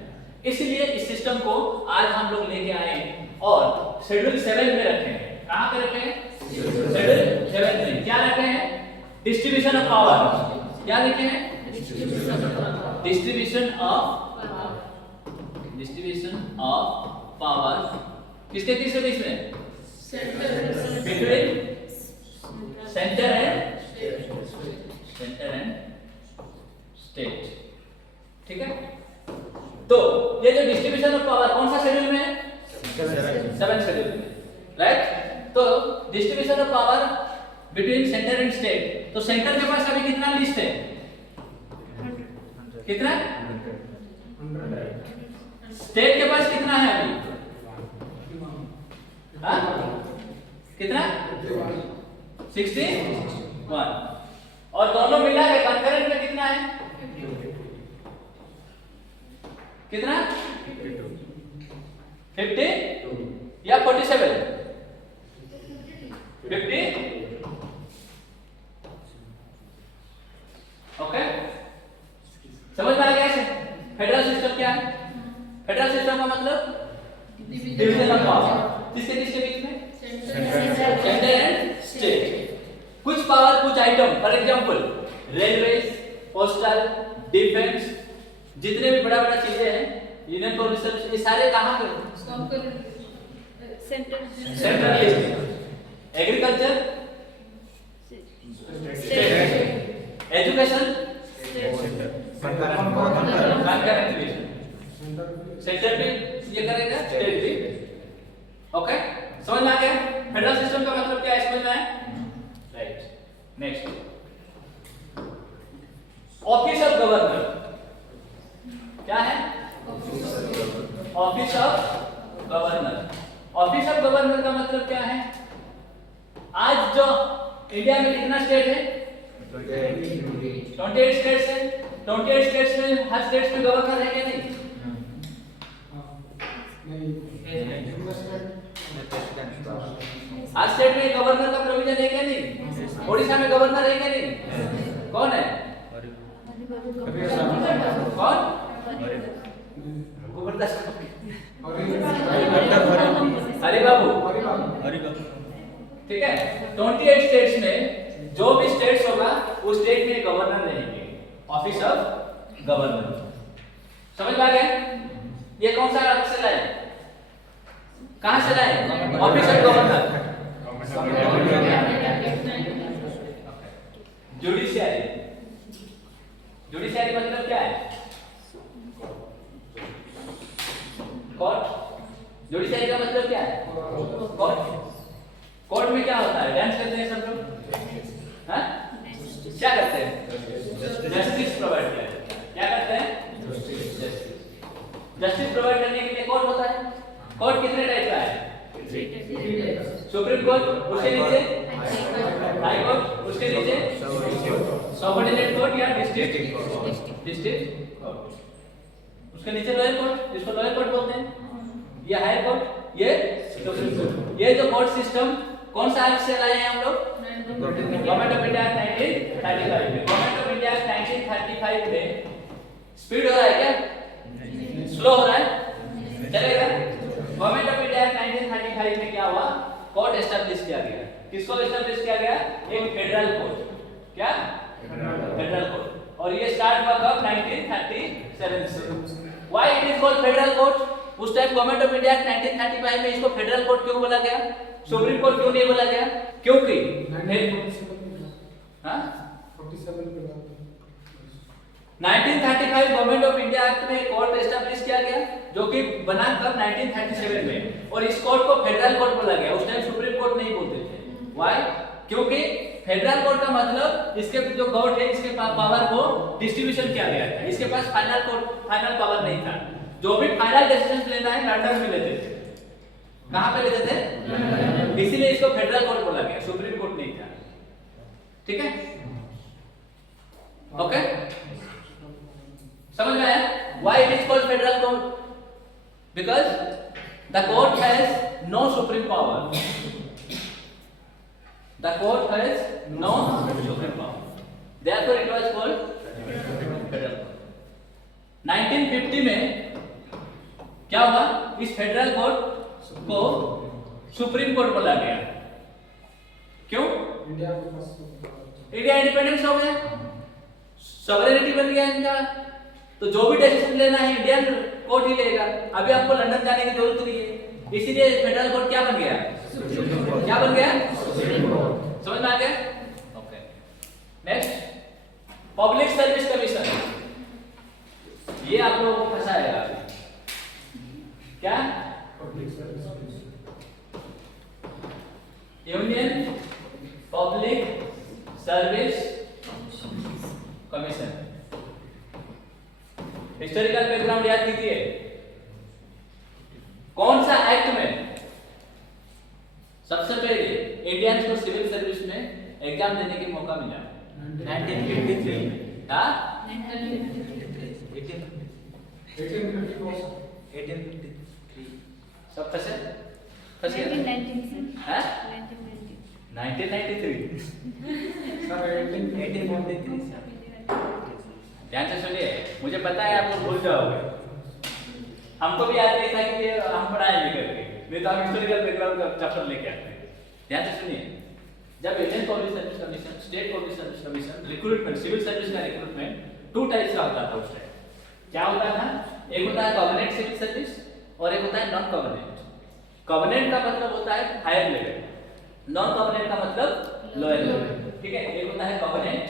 इसलिए इस सिस्टम को आज हम लोग लेके आए और शेड्यूल 7 में रखे हैं। कहां पे रखे हैं, शेड्यूल 7 में। क्या रखे हैं, डिस्ट्रीब्यूशन ऑफ पावर। क्या लिखे हैं, डिस्ट्रीब्यूशन ऑफ पावर। किसके किसके बीच में, बिटवीन सेंटर एंड स्टेट। ठीक है, तो ये जो डिस्ट्रीब्यूशन ऑफ पावर कौन सा शेड्यूल में है, 7 शेड्यूल में, राइट। तो distribution of power between centre and state. तो सेंटर के पास अभी कितना लिस्ट है, कितना, स्टेट के पास कितना है अभी, कितना 61, और दोनों मिला के कंकरेंट में कितना है, कितना 50 या 47, 50। ओके, समझ में आ गया ऐसे फेडरल सिस्टम क्या है। फेडरल सिस्टम का मतलब डिवीजन ऑफ पावर, किसके किसके बीच में, सेंटर एंड स्टेट। कुछ पावर कुछ item, for example railway, postal, defence, जितने भी बड़ा बड़ा चीजें हैं, यूनियन पुलिस सर्विस, ये सारे कहां पे, central list. Agriculture, education, concurrent list. Centre भी ये करेगा, स्टेट भी। ओके, समझ में आ गया फेडरल सिस्टम का मतलब क्या है, समझ में आया, right. Next, office of governor. क्या है, office of governor. Office of governor का मतलब क्या है, आज जो इंडिया में कितना स्टेट है, 28 स्टेट्स है। 28 स्टेट्स में हर स्टेट्स में गवर्नर है क्या नहीं, कौन? गोबरदास हरि बाबू। ठीक है, 28 स्टेट्स में जो भी स्टेट्स होगा उस स्टेट में गवर्नर रहेंगे, ऑफिस ऑफ गवर्नर। समझ में आ गया? ये कौन सा से लाए, कहां से लाए? Office of governor. Judiciary, judiciary मतलब क्या है? कोर्ट। जुडिशियरी का मतलब क्या है? कोर्ट। कोर्ट में क्या होता है? डांस करते हैं सब लोग, हाँ? क्या करते हैं? जस्टिस प्रोवाइड करते हैं। क्या करते हैं? जस्टिस प्रोवाइड करने के लिए कोर्ट होता है। कोर्ट कितने टाइप का है? सुप्रीम कोर्ट, उसके नीचे हाई कोर्ट, उसके नीचे सबऑर्डिनेट कोर्ट या डिस्ट्रिक्ट कोर्ट, उसके नीचे लोअर कोर्ट, जिसको लोअर कोर्ट बोलते हैं, ये हायर कोर्ट, ये सुप्रीम कोर्ट। ये जो कोर्ट सिस्टम कौन सा एक्ट से लाए हैं हम लोग? गवर्नमेंट ऑफ इंडिया 1935 में। गवर्नमेंट ऑफ इंडिया 1935 में स्पीड हो रहा है क्या? स्लो हो रहा है? चलेगा? गवर्नमेंट ऑफ इंडिया 1935 में क्या हुआ? कोर्ट एस्टैब्लिश किया गया। किसको एस्टैब्लिश किया गया? एक फेडरल कोर्ट। क्या? Federal court. और ये स्टार्ट हुआ कब? 1937 से। Why it is called federal court? उस टाइम गवर्नमेंट ऑफ इंडिया 1935 में इसको फेडरल कोर्ट क्यों बोला गया? सुप्रीम कोर्ट क्यों नहीं बोला गया? क्योंकि हाँ 1935 गवर्नमेंट ऑफ इंडिया एक्ट में कोर्ट एस्टैब्लिश किया गया, जो कि बना कब? 1937 में। और इस कोर्ट को फेडरल कोर्ट बोला गया। उस टाइम सुप्रीम कोर्ट नहीं बोलते थे। व्हाई? क्योंकि फेडरल कोर्ट का मतलब इसके जो कोर्ट है, इसके पावर को डिस्ट्रीब्यूशन किया गया था। इसके पास फाइनल पावर नहीं था। जो भी फाइनल डिसीजन लेना है लंदन में लेते थे। कहां पे लेते थे? इसीलिए इसको फेडरल कोर्ट बोला गया, सुप्रीम कोर्ट नहीं था। ठीक है, ओके, समझ में आया? Why it is called federal court? Because the court has no supreme power. The court has no supreme power, therefore it was called federal court. 1950 में क्या हुआ? इस फेडरल कोर्ट को सुप्रीम कोर्ट बोला गया। क्यों? इंडिया इंडिपेंडेंस हो गया, सॉवरेनिटी बन गया इनका, तो जो भी डिसीजन लेना है इंडियन कोर्ट ही लेगा। अभी आपको लंदन जाने की जरूरत नहीं है। इसीलिए फेडरल कोर्ट क्या बन गया? क्या बन गया? समझ में आ गया? Okay, next, public service commission. ये आप लोगों को फंसाएगा। क्या? Union public service commission. Historical background याद कीजिए। कौन सा एक्ट में सबसे पहले इंडियंस को सिविल सर्विस में एग्जाम देने की मौका मिला? 1953। हाँ, 1853। सब फंसे? फंसे? 1993। ध्यान से सुनिए, मुझे पता है आप लोग भूल जाओगे। हमको भी याद नहीं था कि हम पढ़ाएंगे करके, नहीं तो हम हिस्टोरिकल बैकग्राउंड का चैप्टर लेके आते हैं। ध्यान से सुनिए, जब Indian public service commission, state public service commission recruitment, civil service का रिक्रूटमेंट 2 टाइप्स का होता था उस टाइम। क्या होता था? एक होता है गवर्नमेंट सिविल सर्विस और एक होता है नॉन गवर्नमेंट। गवर्नमेंट का मतलब होता है हायर लेवल, नॉन गवर्नमेंट का मतलब लोअर लेवल। ठीक है, एक होता है गवर्नमेंट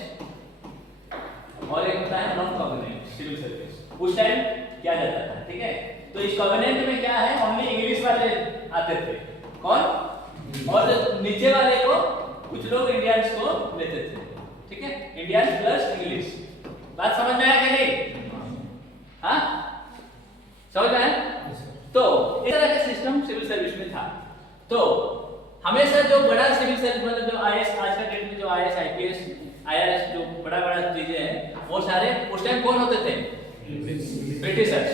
और एक होता है नॉन गवर्नमेंट सिविल सर्विस। उस टाइम किया जाता था। ठीक है, तो इस गवर्नमेंट में क्या है? ओनली इंग्लिश वाले आते थे। कौन? और नीचे वाले को कुछ लोग इंडियंस को लेते थे। ठीक है, इंडियंस प्लस इंग्लिश। बात समझ में आया कि नहीं? हाँ, समझ में आया? तो इस तरह का सिस्टम सिविल सर्विस में था। तो हमेशा जो बड़ा सिविल सर्विस मतलब जो आईएएस, आज का डेट में जो आईएएस, आईपीएस, आईआरएस जो बड़ा चीजें हैं, वो सारे उस टाइम कौन होते थे? Britishers,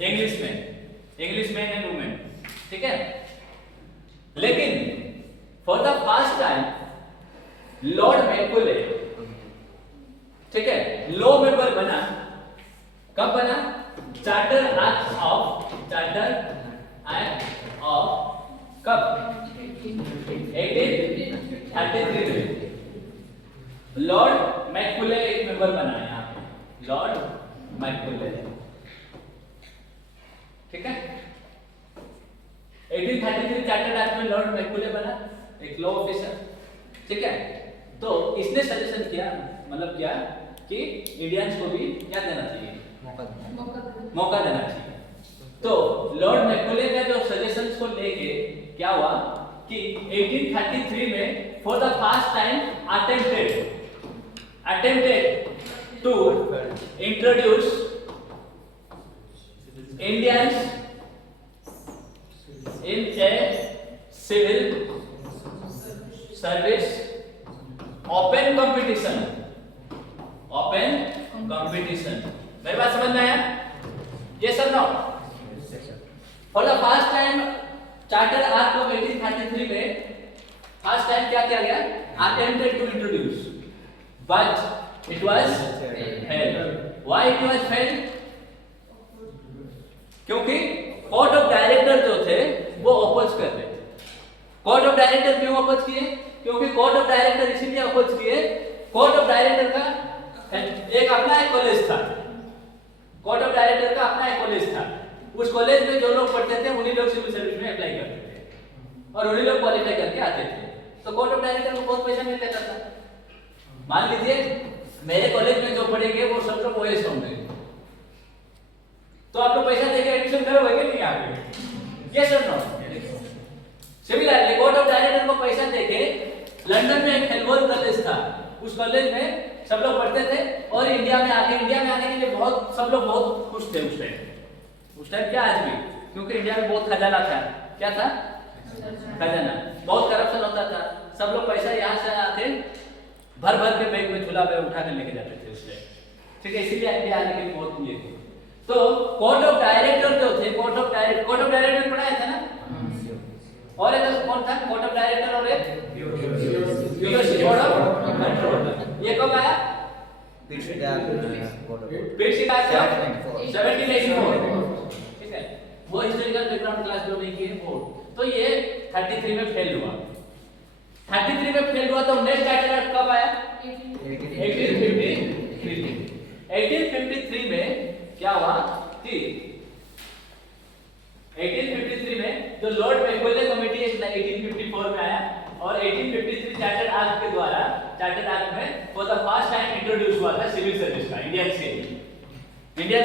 English man and women. ठीक है, लेकिन for the first time Lord Macaulay ठीक है, लॉ मेंबर बना, कब बना? चार्टर एक्ट ऑफ कब? 1833 में लॉर्ड मैककुले एक मेंबर बना यहाँ पे, लॉर्ड मैककुले, ठीक है। 1833 चार्टर एक्ट में लॉर्ड मैककुले बना एक लॉ ऑफिसर, ठीक है। तो इसने सजेशन किया, मतलब क्या कि इंडियंस को भी क्या देना चाहिए? मौका देना चाहिए। तो लॉर्ड मैककुले का जो सजेशंस को लेके क्या हुआ कि 1833 में for the first time attempted to introduce Indians in a civil service open competition मेरी बात समझ में आया? yes or no? for the first time charter act of 1833 में first time क्या किया गया? attempted to introduce but it was failed. why it was failed? क्योंकि कोर्ट ऑफ डायरेक्टर जो थे वो अपोज कर रहे थे। कोर्ट ऑफ डायरेक्टर क्यों अपोज किए? क्योंकि कोर्ट ऑफ डायरेक्टर इसीलिए अपोज किए, कोर्ट ऑफ डायरेक्टर का एक अपना एक कॉलेज था, कोर्ट ऑफ डायरेक्टर का अपना एक कॉलेज था। उस कॉलेज में जो लोग पढ़ते थे उन्हीं लोग सिविल सर्विस में अप्लाई करते थे और उन्हीं लोग क्वालिफाई करके आते थे। तो कोर्ट ऑफ डायरेक्टर को बहुत पैसा मिल जाता था। मान लीजिए मेरे कॉलेज में जो पढ़ेंगे वो सब लोग ओएस होंगे, तो आप लोग पैसा देके एडमिशन करोगे कि नहीं? आगे यस और no? Similarly court of director को पैसा देके लंदन में एक हेलबोर्न कॉलेज था, उस कॉलेज में सब लोग पढ़ते थे और इंडिया में आने के लिए बहुत सब लोग बहुत खुश थे उस टाइम क्या आज भी, क्योंकि इंडिया में बहुत खजाना था। क्या था? खजाना, बहुत करप्शन होता था, सब लोग पैसा यहाँ से आके भर के बैग में झूला में उठा कर लेके जाते थे उस टाइम, ठीक है। इसीलिए इंडिया आने के लिए बहुत ये थे। तो कोर्ट ऑफ डायरेक्टर जो थे, कोर्ट ऑफ डायरेक्टर पढ़ाया था ना, और एक कौन था? कोर्ट ऑफ डायरेक्टर और एक यूएस बोर्ड ऑफ कंट्रोल। ये कब आया? पीसीडा 1784, ठीक है। वो हिस्टोरिकल बैकग्राउंड क्लास जो नहीं किए बोर्ड, तो ये 33 में फेल हुआ। 33 में फेल हुआ तो नेक्स्ट चार्टर एक्ट कब आया? 1853 में क्या हुआ कि 1853 में जो लॉर्ड मैककुले कमेटी 1854 में आया और 1853 चार्टर एक्ट के द्वारा, चार्टर एक्ट में for the first time introduce हुआ था सिविल सर्विस का इंडियंस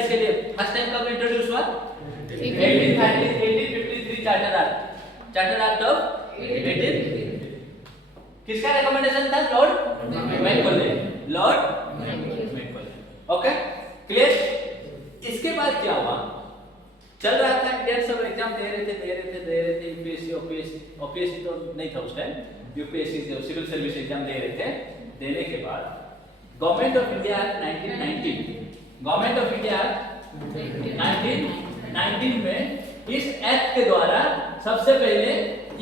के लिए फर्स्ट टाइम कब इंट्रोड्यूस हुआ? 1853 चार्टर एक्ट ऑफ 18 किसका रिकमेंडेशन था? Lord Macaulay, okay clear. इसके बाद क्या हुआ? चल रहा था, इंडियन सब एग्जाम दे रहे थे यूपीएससी ओपीएससी तो नहीं था उस टाइम, यूपीएससी जो सिविल सर्विस एग्जाम दे रहे थे। देने के बाद गवर्नमेंट ऑफ इंडिया 1919 में इस एक्ट के द्वारा सबसे पहले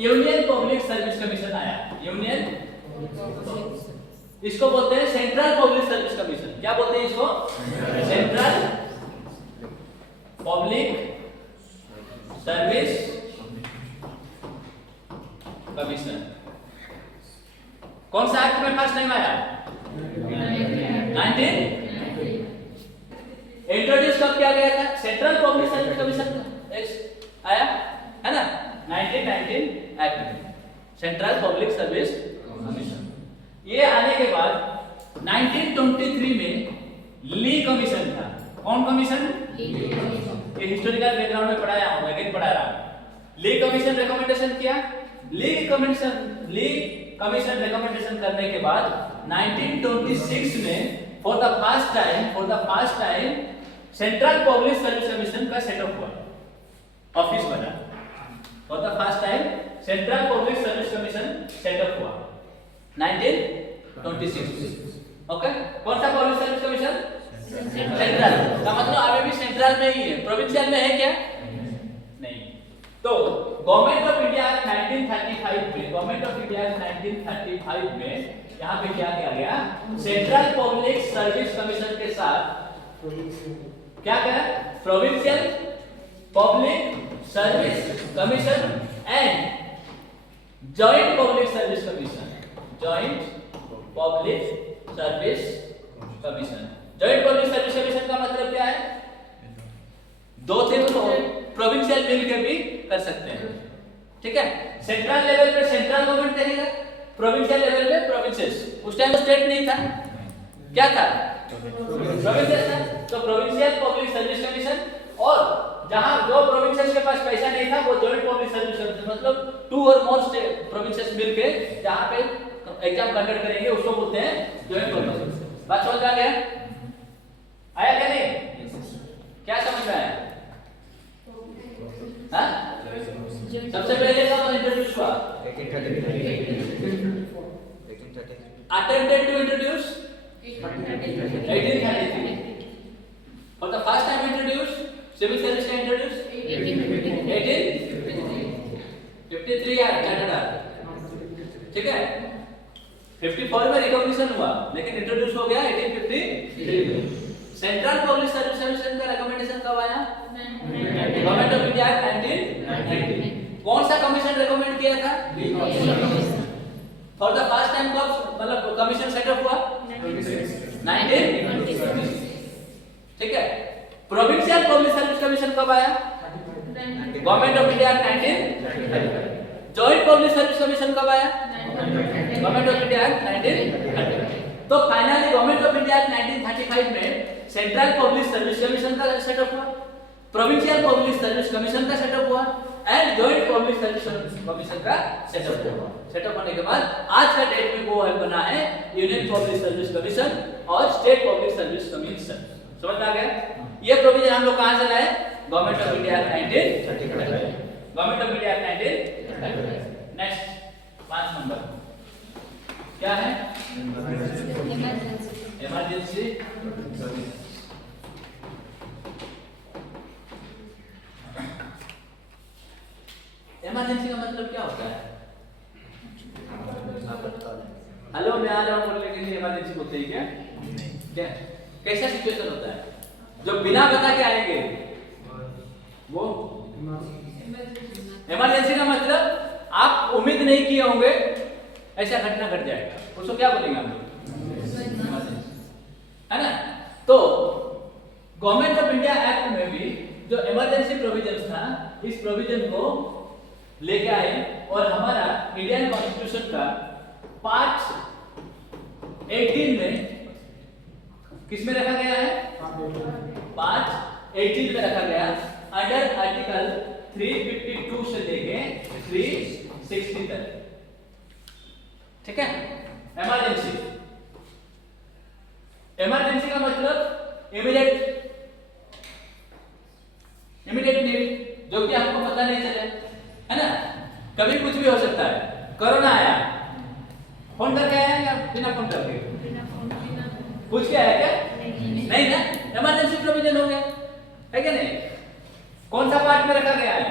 यूनियन पब्लिक सर्विस कमीशन आया। यूनियन, इसको बोलते हैं सेंट्रल पब्लिक सर्विस कमीशन। क्या बोलते हैं इसको? Central public service commission. कौन सा एक्ट में फर्स्ट टाइम आया? 19 इंट्रोड्यूस कब किया गया था? सेंट्रल पब्लिक सर्विस कमीशन आया है ना 1919 एक्ट में, सेंट्रल पब्लिक सर्विस कमीशन। ये आने के बाद 1923 में ली कमीशन था। कौन कमीशन? ये हिस्टोरिकल बैकग्राउंड में पढ़ाया हूं, लेकिन पढ़ा रहा हूं। ली कमीशन रिकमेंडेशन किया। ली कमीशन रिकमेंडेशन करने के बाद 1926 में for the first time central public service commission का सेटअप हुआ, ऑफिस बना। For the first time central public service commission setup हुआ 1926। ओके, कौन सा पब्लिक सर्विस कमीशन? सेंट्रल का मतलब अभी भी सेंट्रल में ही है, प्रोविंशियल में है क्या? नहीं। तो गवर्नमेंट ऑफ इंडिया 1935 में यहाँ पे क्या किया गया, सेंट्रल पब्लिक सर्विस कमीशन के साथ क्या करा, provincial public service commission and joint public service commission, joint public service commission. Joint public service commission का मतलब क्या है, दो थे तो प्रोविंशियल मिल के भी कर सकते हैं, ठीक है। सेंट्रल लेवल पे सेंट्रल गवर्नमेंट करेगा, प्रोविंशियल लेवल पे प्रोविंसेस। उस टाइम स्टेट नहीं था, क्या था, प्रोविंसेस था। तो प्रोविंशियल पब्लिक सर्विस कमीशन, और जहां जो प्रोविंसेस के पास पैसा नहीं था वो जॉइंट पब्लिक सर्विस कमीशन, मतलब टू और मोर प्रोविंसेस मिलके जहां पे एग्जाम कंडक्ट करेंगे उसको बोलते हैं जॉइंट पब्लिक। बात समझ में आ गया, आया क्या नहीं, क्या समझ में आया? हाँ? सबसे पहले कब इंट्रोड्यूस हुआ, attempted to introduce 1833. For the first time introduced, civil service का introduce 1853 या कैनेडा, ठीक है। 54 में रिकॉग्निशन हुआ लेकिन इंट्रोड्यूस हो गया 1853 में। सेंट्रल पब्लिक सर्विस कमीशन का रिकमेंडेशन कब आया, गवर्नमेंट ऑफ इंडिया 1990। कौन सा कमीशन रिकमेंड किया था, फॉर द फर्स्ट टाइम कब मतलब कमीशन सेटअप हुआ, 1926, ठीक है। प्रोविंशियल पब्लिक सर्विस कमीशन कब आया, government of India 1930। Joint public service commission कब आया, गवर्नमेंट ऑफ इंडिया 1930। तो फाइनली गवर्नमेंट ऑफ इंडिया 1935 में सेंट्रल पब्लिक सर्विस कमीशन का सेटअप हुआ, प्रोविंशियल पब्लिक सर्विस कमीशन का सेटअप हुआ and joint public service commission का सेटअप हुआ। सेटअप होने के बाद आज का डेट में वो बना है यूनियन पब्लिक सर्विस कमीशन और स्टेट पब्लिक सर्विस कमीशन। समझ आ गया? ये प्रोविजन हम लोग कहां से लाए, government of India 1935, government of India 1935। Next 5 number क्या है, इमरजेंसी। इमरजेंसी का मतलब क्या होता है, हेलो मैं आ रहा हूँ बोलने के लिए इमरजेंसी बोलते हैं क्या, क्या कैसा सिचुएशन होता है जो बिना बता के आएंगे वो इमरजेंसी का मतलब आप उम्मीद नहीं किए होंगे ऐसा घटना घट जाएगा, उसको क्या बोलेंगे हम लोग, है ना। तो गवर्नमेंट ऑफ इंडिया एक्ट में भी जो इमरजेंसी प्रोविजन था इस प्रोविजन को लेके आए और हमारा इंडियन कॉन्स्टिट्यूशन का पार्ट 18 में किस में रखा गया है, पार्ट 18 में रखा गया अंडर आर्टिकल 352 से लेके 360 तक, ठीक है। इमरजेंसी, इमरजेंसी का मतलब इमीडिएट नीड, जो कि आपको पता नहीं चले, है ना, कभी कुछ भी हो सकता है। कोरोना आया, फोन करके आया या बिना फोन करके, पूछ के आया क्या, नहीं ना, इमरजेंसी प्रोविजन हो गया, है क्या नहीं। कौन सा पार्ट में रखा गया है,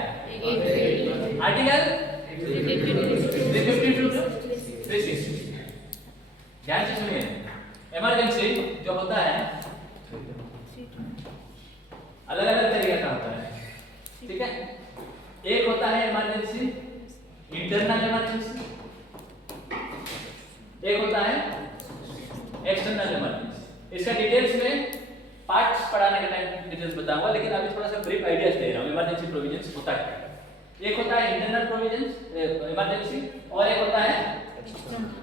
आर्टिकल 352 to 360। ध्यान से सुनिए, इमरजेंसी जो होता है अलग अलग तरीके का होता है, ठीक है। एक होता है इमरजेंसी इंटरनल इमरजेंसी, एक होता है एक्सटर्नल इमरजेंसी। इसका डिटेल्स में पार्ट्स पढ़ाने के टाइम डिटेल्स बताऊंगा, लेकिन अभी थोड़ा सा ब्रीफ आइडियाज दे रहा हूं इमरजेंसी प्रोविजंस होता है। एक होता है इंटरनल प्रोविजंस इमरजेंसी और एक होता है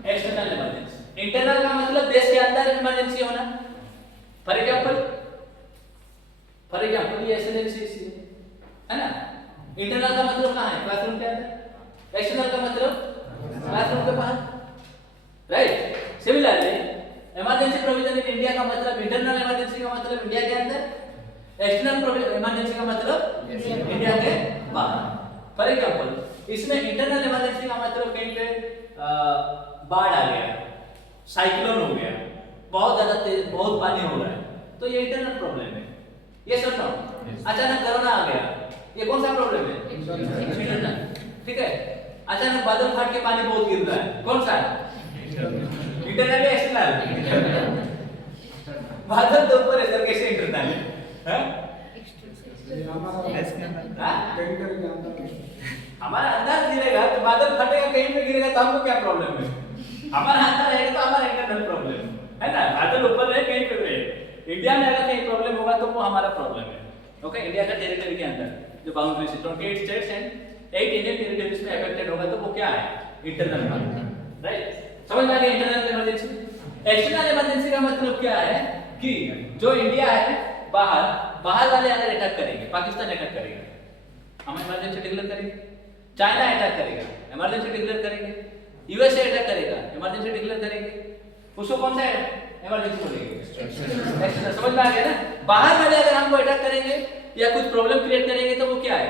एक्सटर्नल इमरजेंसी। इंटरनल का मतलब देश के अंदर इमरजेंसी होना, फॉर एग्जांपल ये एसएलएमसी है ना। इंटरनल का मतलब कहां है, क्लासरूम के अंदर। एक्सटर्नल का मतलब क्लासरूम के बाहर, right. Similarly emergency provision in India का मतलब इंटरनल इमरजेंसी का मतलब इंडिया के अंदर, एक्सटर्नल इमरजेंसी का मतलब इंडिया के बाहर। फॉर एग्जांपल इसमें इंटरनल इमरजेंसी का मतलब कहीं पे बाढ़ आ गया, साइक्लोन हो गया, बहुत ज्यादा तेज बहुत पानी हो रहा है, तो ये इंटरनल प्रॉब्लम है। ये सब ना अचानक कोरोना आ गया, ये कौन सा प्रॉब्लम है, इंटरनल, ठीक है। अचानक बादल फाट के पानी बहुत गिर रहा है, कौन सा है, इंटरनल या एक्सटर्नल? बादल तो ऊपर है सर, कैसे इंटरनल है? हाँ? हाँ? हमारा अंदाज गिरेगा तो बादल फटेगा, कहीं पे गिरेगा तो हमको क्या प्रॉब्लम है? हमारा अंदाज रहेगा तो हमारा इंटरनल प्रॉब्लम है ना। बादल ऊपर रहे कहीं पे रहे, इंडिया में अगर कहीं प्रॉब्लम होगा तो वो हमारा प्रॉब्लम है। ओके, इंडिया का टेरिटरी के अंदर जो बाउंड्री है 28 स्टेट्स एंड 8 इंडियन टेरिटरीज में अफेक्टेड होगा तो वो क्या है? Internal problem, right? समझ में आ गया इंटरनल इमरजेंसी। एक्सटर्नल इमरजेंसी का मतलब क्या है कि जो इंडिया है बाहर वाले अगर अटैक करेंगे, पाकिस्तान अटैक करेगा, हम इमरजेंसी डिक्लेयर करेंगे। चाइना अटैक करेगा, इमरजेंसी डिक्लेयर करेंगे। यूएसए अटैक करेगा, इमरजेंसी डिक्लेयर करेंगे। उसको कौन सा इमरजेंसी बोलेंगे? एक्सटर्नल। समझ में आ गया ना? बाहर वाले अगर हमको अटैक करेंगे या कुछ प्रॉब्लम क्रिएट करेंगे तो वो क्या है?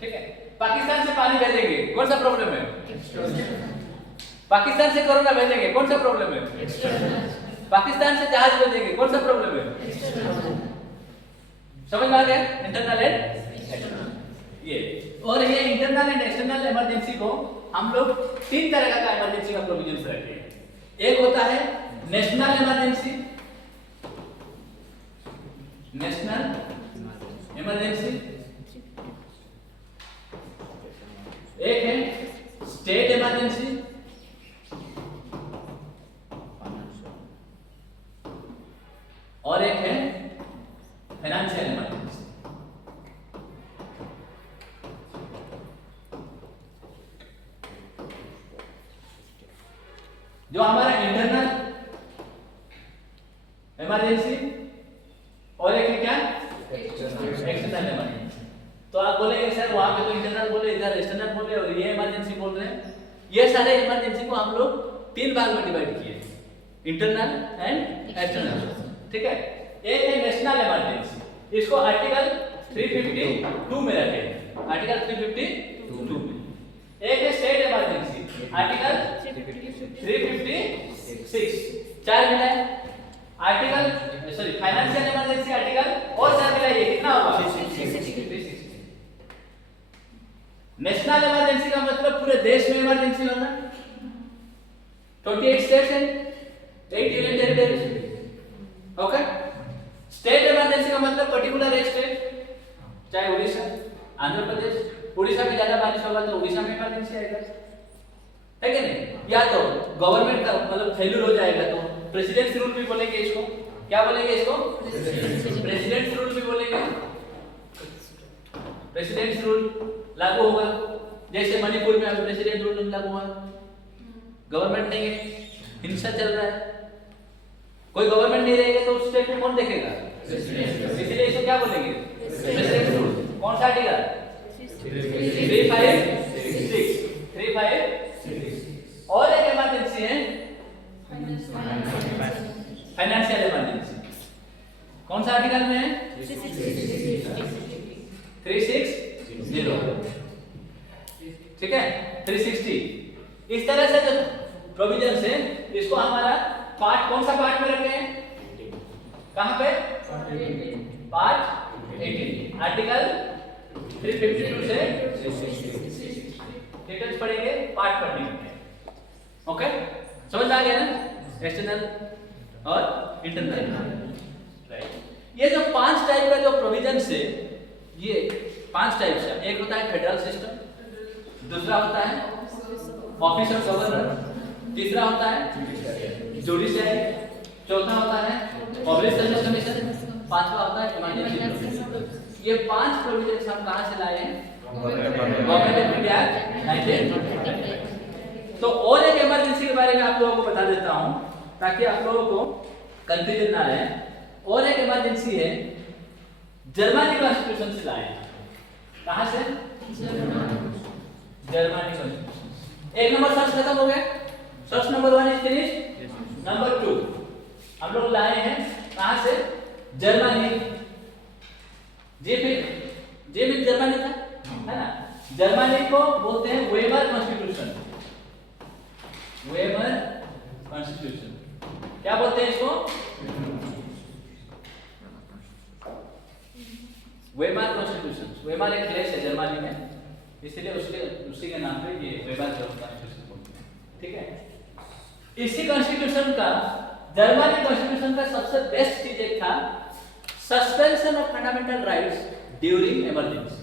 ठीक है। पाकिस्तान से पानी भेजेंगे, कौन सा प्रॉब्लम है? पाकिस्तान से कोरोना भेजेंगे, कौन सा प्रॉब्लम है? पाकिस्तान से जहाज भेजेंगे, कौन सा प्रॉब्लम है? समझ में आ गया? इंटरनल एंड एक्सटर्नल ये। और ये इंटरनल एंड एक्सटर्नल इमरजेंसी को हम लोग 3 तरह का इमरजेंसी का प्रोविजंस रखते हैं। एक होता है नेशनल इमरजेंसी, नेशनल इमरजेंसी। एक है स्टेट इमरजेंसी, और एक है फाइनेंशियल इमरजेंसी। जो हमारा इंटरनल इमरजेंसी और एक है क्या? External emergency. तो आप बोलेंगे सर वहां पे तो इंटरनल बोले, इधर एक्सटर्नल बोले और ये इमरजेंसी बोल रहे हैं। ये सारे इमरजेंसी को हम लोग 3 भाग में डिवाइड किए, इंटरनल एंड एक्सटर्नल। ठीक है। एक है नेशनल इमरजेंसी, इसको आर्टिकल 352 में रखें, आर्टिकल 352 में। एक है स्टेट इमरजेंसी, आर्टिकल 356, 4 मिला है। Article sorry financial emergency article और 4 मिलाइए, कितना होगा? 360। नेशनल इमरजेंसी का मतलब पूरे देश में इमरजेंसी होना, 28 states and 8 union territories. Okay. State emergency का मतलब पर्टिकुलर एक स्टेट, चाहे उड़ीसा, आंध्र प्रदेश। उड़ीसा में ज्यादा बारिश होगा तो उड़ीसा में इमरजेंसी आएगा, है कि नहीं? या तो गवर्नमेंट का मतलब फेल्यूर हो जाएगा तो प्रेसिडेंट्स रूल भी बोलेंगे इसको। क्या बोलेंगे इसको? प्रेसिडेंट्स रूल भी बोलेंगे। प्रेसिडेंट्स रूल लागू होगा, जैसे मणिपुर में अभी प्रेसिडेंट रूल लागू हुआ, गवर्नमेंट नहीं है, हिंसा चल रहा है, कोई गवर्नमेंट नहीं रहेगा तो उस स्टेट में कौन देखेगा? इसलिए इसको क्या बोलेंगे? President rule. कौन सा आर्टिकल? 356। और एक इमरजेंसी है फाइनेंशियल इमरजेंसी। कौन सा आर्टिकल में है? 360। ठीक है, 360। इस तरह से जो प्रोविजंस है इसको हमारा पार्ट, कौन सा पार्ट में रखे हैं? कहां पे? पार्ट 18, आर्टिकल 352 से डिटेल्स पढ़ेंगे पार्ट पढ़ने में। ओके, समझ में आ गया ना? एक्सटर्नल और इंटरनल, राइट। ये जो 5 टाइप का जो प्रोविजंस है, ये 5 टाइप्स है। एक होता है फेडरल सिस्टम, दूसरा होता है ऑफिस ऑफ गवर्नर, तीसरा होता है जुडिशियरी, चौथा होता है पब्लिक सर्विस कमीशन, पांचवा होता है इमरजेंसी प्रोविजन। ये 5 प्रोविजंस हम कहां से लाए हैं? Government of India 19। तो और एक इमरजेंसी के बारे में आप लोगों को बता देता हूं ताकि आप लोगों को कंफ्यूजन ना रहे। और एक इमरजेंसी है जर्मनी कॉन्स्टिट्यूशन से लाए। कहां से? Germany constitution. एक नंबर सर्च खत्म हो गया, search number 1 is finish. Number 2 हम लोग लाए हैं कहां से? जर्मनी। जे में जर्मनी था, है ना? जर्मनी को बोलते हैं वेमर कॉन्स्टिट्यूशन। वेमर कॉन्स्टिट्यूशन क्या बोलते हैं इसको? Weimar constitution. वेमर एक प्लेस है जर्मनी में, इसलिए उसी के नाम पे ये वेमर कॉन्स्टिट्यूशन बोलते हैं। ठीक है। इसी कॉन्स्टिट्यूशन का, जर्मनी कॉन्स्टिट्यूशन का सबसे बेस्ट चीज एक था, suspension of fundamental rights during emergency.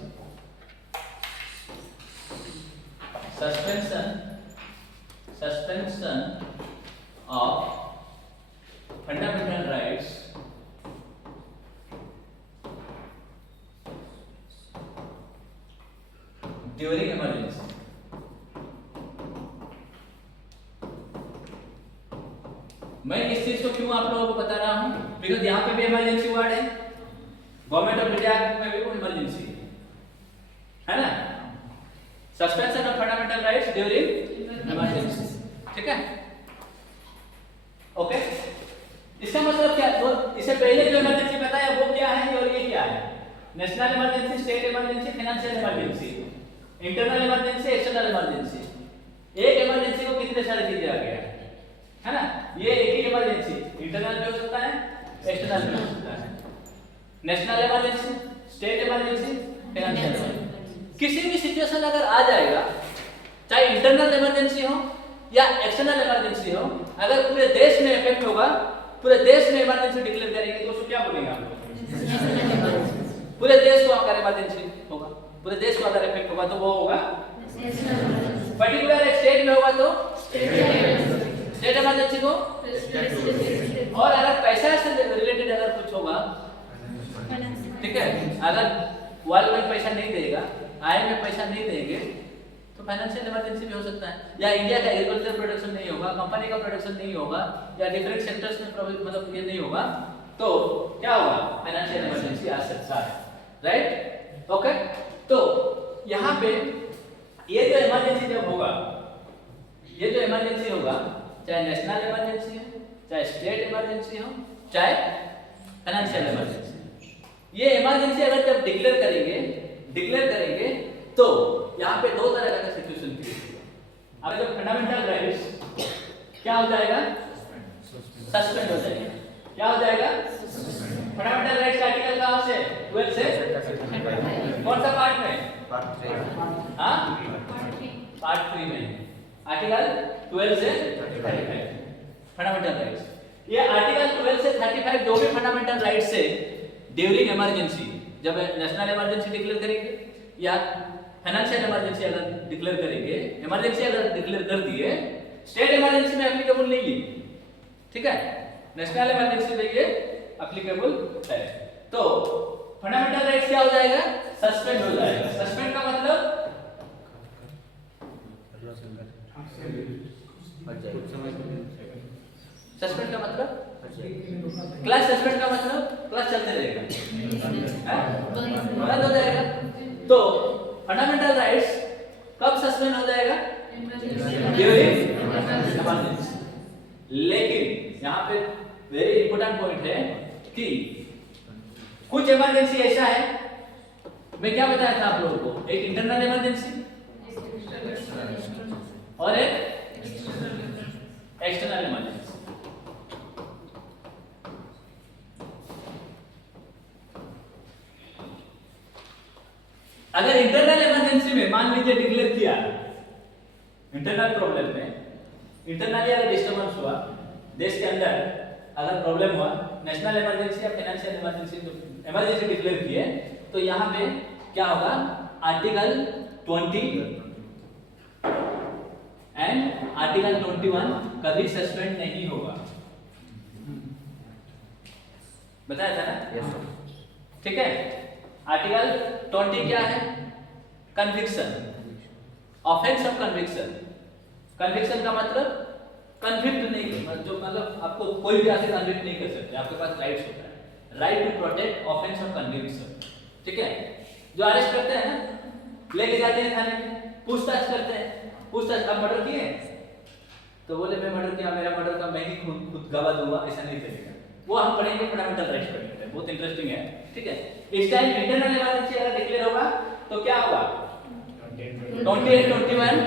Suspension of fundamental rights during emergency. मैं इस चीज को क्यों आप लोगों को बता रहा हूं, बिकॉज यहां पे भी इमरजेंसी वर्ड है, गवर्नमेंट ऑफ इंडिया में भी इमरजेंसी है ना। Suspension of fundamental rights during emergency, ठीक है, ओके। इसका मतलब क्या, वो इससे पहले जो इमरजेंसी बताया वो क्या है और ये क्या है? National emergency, state emergency, financial emergency, internal emergency, external emergency. एक इमरजेंसी को कितने सारे चीजें आ गया है ना, ये एक ही इमरजेंसी, इंटरनल भी हो सकता है, एक्सटर्नल भी हो सकता है। National emergency, state emergency, financial emergency. किसी भी सिचुएशन अगर आ जाएगा, चाहे इंटरनल इमरजेंसी हो या एक्सटर्नल इमरजेंसी हो, अगर पूरे देश में इफेक्ट होगा, पूरे देश में इमरजेंसी डिक्लेयर करेंगे तो उसको क्या बोलेंगे आप लोग? पूरे देश को अगर इमरजेंसी होगा, पूरे देश को अगर इफेक्ट होगा तो वो होगा पर्टिकुलर। एक स्टेट में होगा तो स्टेट इमरजेंसी को, और अगर पैसा से रिलेटेड अगर कुछ होगा, ठीक है, अगर वर्ल्ड बैंक पैसा नहीं देगा, IMF पैसा नहीं देंगे तो फाइनेंशियल इमरजेंसी भी हो सकता है, या इंडिया का एग्रीकल्चर प्रोडक्शन नहीं होगा, कंपनी का प्रोडक्शन नहीं होगा, या डिफरेंट सेक्टर्स में मतलब ये नहीं होगा, तो क्या होगा? फाइनेंशियल इमरजेंसी आ सकता है, राइट, ओके। तो यहाँ पे ये जो इमरजेंसी जब होगा, ये जो इमरजेंसी होगा, चाहे नेशनल इमरजेंसी हो, चाहे स्टेट इमरजेंसी हो, चाहे फाइनेंशियल इमरजेंसी, ये इमरजेंसी अगर जब डिक्लेयर करेंगे तो यहाँ पे दो तरह का सिचुएशन क्रिएट होगा। अब जब फंडामेंटल राइट्स क्या हो जाएगा? सस्पेंड हो जाएगा। क्या हो जाएगा? फंडामेंटल राइट्स का आर्टिकल कहाँ से? 12 से कौन सा पार्ट में? हाँ, पार्ट 3 में, आर्टिकल 12 से 35 फंडामेंटल राइट्स। ये आर्टिकल 12 से 35 जो भी फंडामेंटल राइट्स से ड्यूरिंग इमरजेंसी, जब नेशनल इमरजेंसी डिक्लेयर करेंगे या फाइनेंशियल इमरजेंसी अगर डिक्लेयर करेंगे, इमरजेंसी अगर डिक्लेयर कर दिए, स्टेट इमरजेंसी में एप्लीकेबल नहीं है, ठीक है, नेशनल इमरजेंसी में ये एप्लीकेबल है। तो फंडामेंटल राइट्स क्या हो जाएगा? सस्पेंड हो जाएगा। सस्पेंड का मतलब सस्पेंड का मतलब क्लास, सस्पेंड का मतलब क्लास चलते रहेगा, बंद हो जाएगा। तो फंडामेंटल राइट्स कब सस्पेंड हो जाएगा? During emergency. लेकिन यहाँ पे वेरी इंपॉर्टेंट पॉइंट है कि कुछ इमरजेंसी ऐसा है, मैं क्या बताया था आप लोगों को, एक इंटरनल इमरजेंसी और एक एक्सटर्नल इमरजेंसी। अगर इंटरनल इमरजेंसी में मान लीजिए डिक्लेयर किया, इंटरनल प्रॉब्लम में, इंटरनली अगर डिस्टर्बेंस हुआ, देश के अंदर अगर प्रॉब्लम हुआ, नेशनल इमरजेंसी या फाइनेंशियल इमरजेंसी डिक्लेयर किए, तो यहाँ पे क्या होगा? आर्टिकल 20 एंड आर्टिकल 21 कभी सस्पेंड नहीं होगा। बताया था ना? यस ठीक है। आर्टिकल 20 क्या है? Conviction, offence of conviction. Conviction का मतलब कन्विक्ट नहीं, जो मतलब आपको कोई भी आके कन्विक्ट नहीं कर सकते, आपके पास राइट्स होता है, right to protect offence of conviction, ठीक है। जो अरेस्ट करते हैं ना, लेके जाते हैं थाने में, पूछताछ करते हैं, पूछताछ आप मर्डर किए, तो बोले मैं मर्डर किया, मेरा मर्डर का मैं ही खुद गवाह दूंगा, ऐसा नहीं चलेगा। वो हम पढ़ेंगे फंडामेंटल राइट्स पढ़ेंगे, बहुत इंटरेस्टिंग है, ठीक है। इस टाइम इंटरनल इमरजेंसी अगर डिक्लेयर होगा तो क्या होगा? 20 एंड 21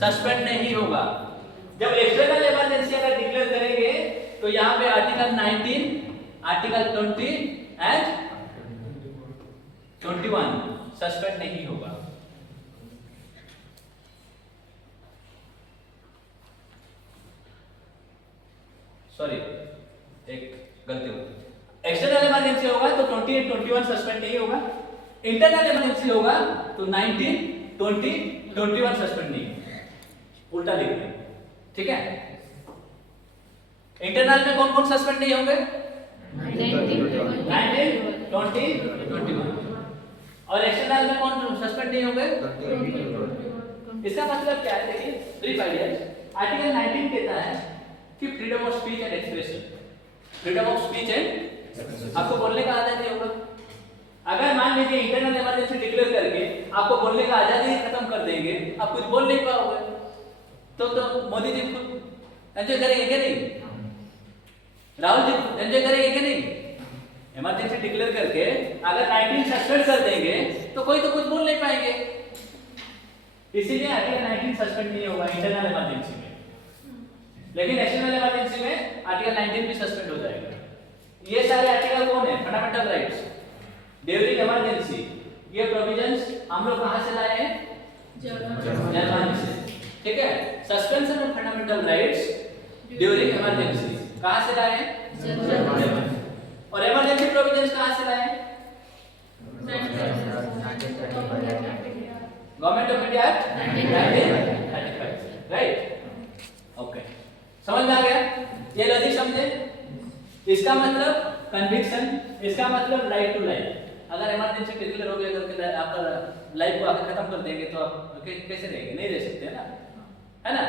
सस्पेंड नहीं होगा। जब एक्सटर्नल इमरजेंसी अगर डिक्लेयर करेंगे तो यहाँ पे आर्टिकल 19, आर्टिकल 20 एंड 21 सस्पेंड नहीं होगा। सॉरी एक गलती हो गई। एक्सटर्नल इमरजेंसी होगा तो 28 21 सस्पेंड नहीं होगा, इंटरनल इमरजेंसी होगा तो 19 20 21 सस्पेंड नहीं होगा, उल्टा लिख दें, ठीक है। इंटरनल में कौन कौन सस्पेंड नहीं होंगे? 19 20 21। और एक्सटर्नल में कौन सस्पेंड नहीं होंगे? इसका मतलब क्या है, देखिए ब्रीफ आइडिया। आर्टिकल 19 कहता है कि freedom of speech and expression, freedom of speech and, आपको बोलने का आजादी होगा। अगर मान लीजिए इंटरनल इमरजेंसी डिक्लेयर करके आपको बोलने का आजादी खत्म कर देंगे, आप कुछ बोल नहीं पाओगे, तो मोदी जी खुद एंजॉय करेंगे क्या नहीं? राहुल जी एंजॉय करेंगे क्या नहीं? इमरजेंसी डिक्लेयर करके अगर 19 सस्पेंड कर देंगे तो कोई तो कुछ बोल नहीं पाएंगे, इसीलिए आर्टिकल 19 सस्पेंड नहीं होगा इंटरनल इमरजेंसी में, लेकिन एक्सटर्नल इमरजेंसी में आर्टिकल 19 भी सस्पेंड हो जाएगा। ये सारे आर्टिकल कौन है? Fundamental rights during emergency. ये प्रोविजंस हम लोग कहां से लाए हैं? जर्मनी से, ठीक है। Suspension of fundamental rights during emergency कहां से लाए हैं? जर्मनी। और इमरजेंसी प्रोविजंस कहां से लाए हैं? Government of India act 1935, right. Okay, समझ में आ गया? ये लॉजिक समझे? इसका मतलब कन्विक्शन, इसका मतलब राइट टू लाइफ। अगर इमरजेंसी डिक्लेयर हो गया करके आपका लाइफ को आके खत्म कर देंगे तो आप कैसे रहेंगे? नहीं रह सकते ना, है ना।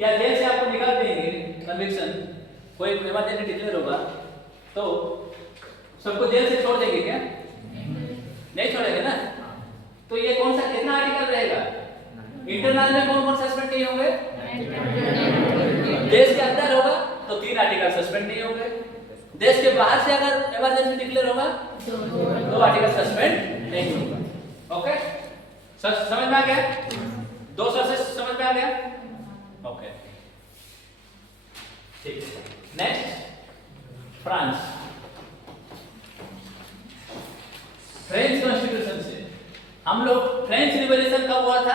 या जेल से आपको निकाल देंगे, कन्विक्शन, कोई इमरजेंसी डिक्लेयर होगा तो सबको जेल से छोड़ देंगे क्या? नहीं छोड़ेंगे ना। तो ये कौन सा कितना आर्टिकल रहेगा? इंटरनल में कौन कौन सस्पेंड नहीं होंगे? देश के अंदर होगा तो 3 आर्टिकल सस्पेंड नहीं होंगे, देश के बाहर से अगर इमरजेंसी डिक्लेयर होगा तो आर्टिकल सस्पेंड नहीं होगा। ओके, समझ में आ गया? 2 सोर्सेस समझ में आ गया? ओके, ठीक है। Next, France. फ्रेंच कॉन्स्टिट्यूशन से हम लोग, फ्रेंच रिवॉल्यूशन कब हुआ था?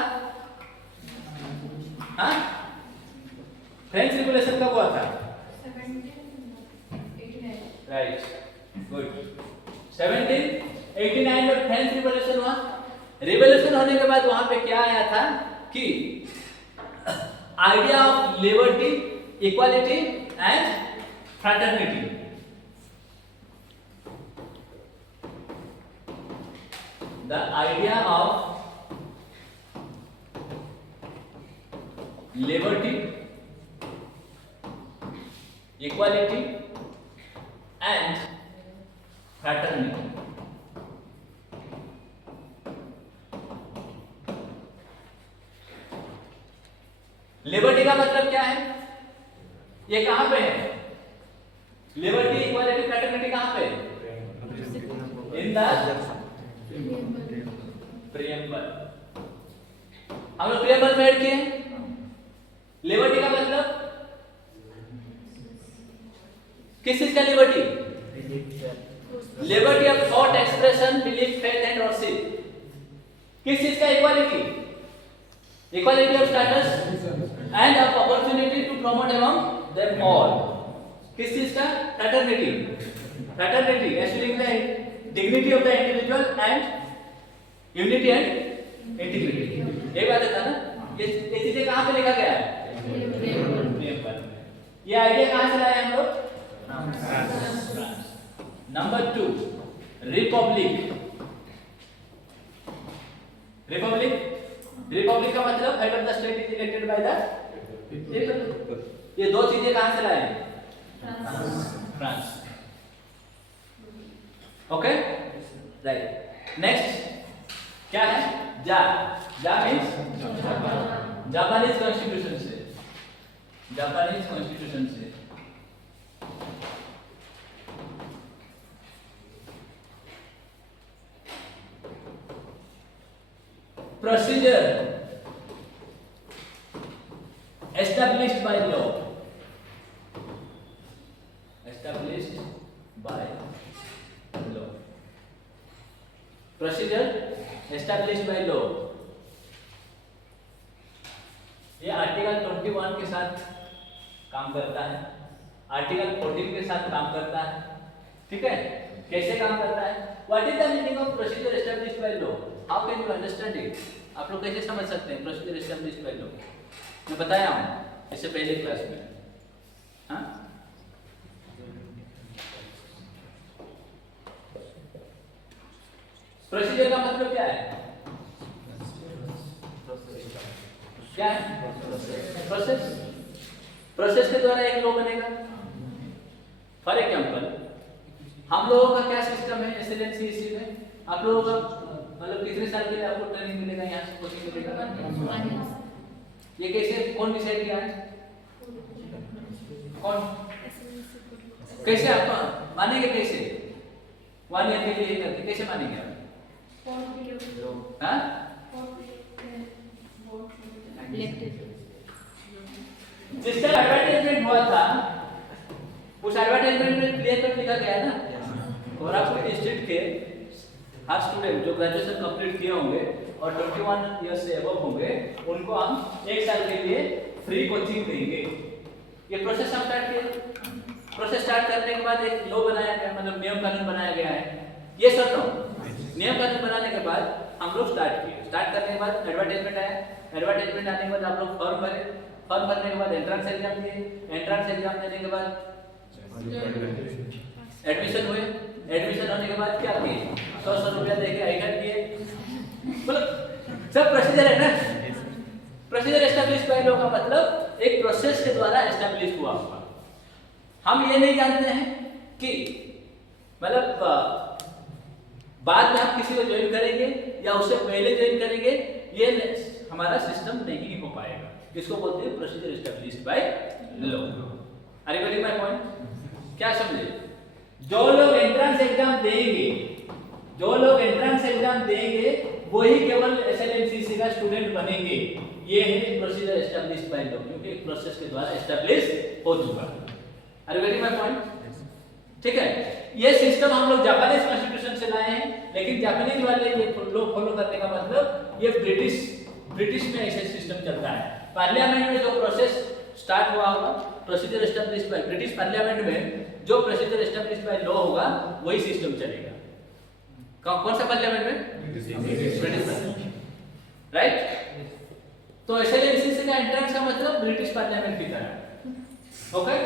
हाँ, फ्रेंच रिवॉल्यूशन कब हुआ था? Right, good. 1789 में फ्रेंच रिवॉल्यूशन हुआ। रिवॉल्यूशन होने के बाद वहां पे क्या आया था कि idea of liberty, equality and fraternity. The idea of liberty, equality and fraternity. Liberty का मतलब क्या है? ये कहां पे है? लिबर्टी, इक्वालिटी, फ्रैटर्निटी कहां पे है? In the preamble. हम लोग प्रियम्बल में ऐड किए। लिबर्टी का मतलब किस चीज का liberty? Liberty of thought, expression, belief, faith and worship. किस चीज का equality? Equality of status and of opportunity to promote among them all. किस चीज का? Fraternity. Fraternity assuring the dignity of the individual and unity and integrity. ये बात था ना। ये चीजें कहां पे लिखा गया है? प्रियम्बल। ये आइडिया कहां से लाए हम लोग? France. Number 2, Republic. Republic, Republic का मतलब head of the state is elected by the people. ये 2 चीजें कहां से लाए हैं? फ्रांस। Okay, right. नेक्स्ट क्या है? जा मीन्स जापानीज कॉन्स्टिट्यूशन से, जापानीज कॉन्स्टिट्यूशन से। Procedure established by law, established by law. Procedure established by law. ये आर्टिकल 21 के साथ काम करता है। आर्टिकल 14 के साथ काम करता है। ठीक है, कैसे काम करता है? What is the meaning of procedure established by law? How can you understand it? आप लोग कैसे समझ सकते हैं प्रोसीजर एस्टैब्लिश्ड बाय लॉ? मैं बताया हूं इससे पहले क्लास में। हाँ, प्रोसीजर का मतलब क्या है? क्या है? प्रोसेस। प्रोसेस के द्वारा एक लॉ बनेगा। फॉर एग्जांपल, हम लोगों का क्या सिस्टम है एसएलएनसीसी में? आप लोगों का मतलब कितने साल के लिए आपको ट्रेनिंग मिलेगा, यहाँ से कोचिंग मिलेगा? ये कैसे, कौन डिसाइड किया है? कौन? कैसे आप मानेंगे? कैसे 1 ईयर के लिए करके कैसे मानेंगे आप? हाँ? जिसका एडवर्टाइजमेंट हुआ था उस एडवर्टाइजमेंट में क्लियर कट लिखा गया ना, और आपको इंस्टीट्यूट के हर स्टूडेंट जो ग्रेजुएशन कंप्लीट किए होंगे और 21 ईयर्स से अबव होंगे उनको हम 1 साल के लिए फ्री कोचिंग देंगे। ये प्रोसेस हम स्टार्ट किए। प्रोसेस स्टार्ट करने के बाद एक लॉ बनाया गया, मतलब नियम कानून बनाया गया है। ये सब नो नियम कानून बनाने के बाद हम लोग स्टार्ट किए। स्टार्ट करने के बाद एडवर्टाइजमेंट आया। एडवर्टाइजमेंट आने के बाद आप लोग फॉर्म भरे। फॉर्म भरने के बाद एंट्रेंस एग्जाम दिए। एंट्रेंस एग्जाम देने के बाद एडमिशन हुए। एडमिशन होने के बाद क्या किए? 100 रुपया देके आई कार्ड किए। मतलब सब प्रोसीजर है ना। प्रोसीजर एस्टैब्लिश बाय लॉ का मतलब एक प्रोसेस के द्वारा एस्टैब्लिश हुआ होगा। हम ये नहीं जानते हैं कि मतलब बाद में हम किसी को ज्वाइन करेंगे या उससे पहले ज्वाइन करेंगे, ये हमारा सिस्टम नहीं हो पाएगा। इसको बोलते हैं procedure established by law. Are you getting my point? क्या समझे? जो लोग एंट्रेंस एग्जाम देंगे, जो लोग एंट्रेंस एग्जाम देंगे वही केवल एसएलएनसीसी का स्टूडेंट बनेंगे। ये है प्रोसीजर एस्टैब्लिश्ड बाय लॉ, क्योंकि एक प्रोसेस के द्वारा एस्टैब्लिश हो चुका है। Are you getting my point? ठीक है, ये सिस्टम हम लोग जापानीज कॉन्स्टिट्यूशन से लाए हैं, लेकिन जापानीज वाले ये लोग फॉलो करने का मतलब ये ब्रिटिश में ऐसे सिस्टम चलता है। पार्लियामेंट में जो प्रोसेस स्टार्ट हुआ होगा procedure established by British parliament में जो प्रोसीजर एस्टैब्लिश्ड बाय लॉ होगा वही सिस्टम चलेगा। कौन सा पार्लियामेंट में? British parliament, right? तो एसएलएनसीसी का एंट्रेंस का मतलब ब्रिटिश पार्लियामेंट की तरह। ओके,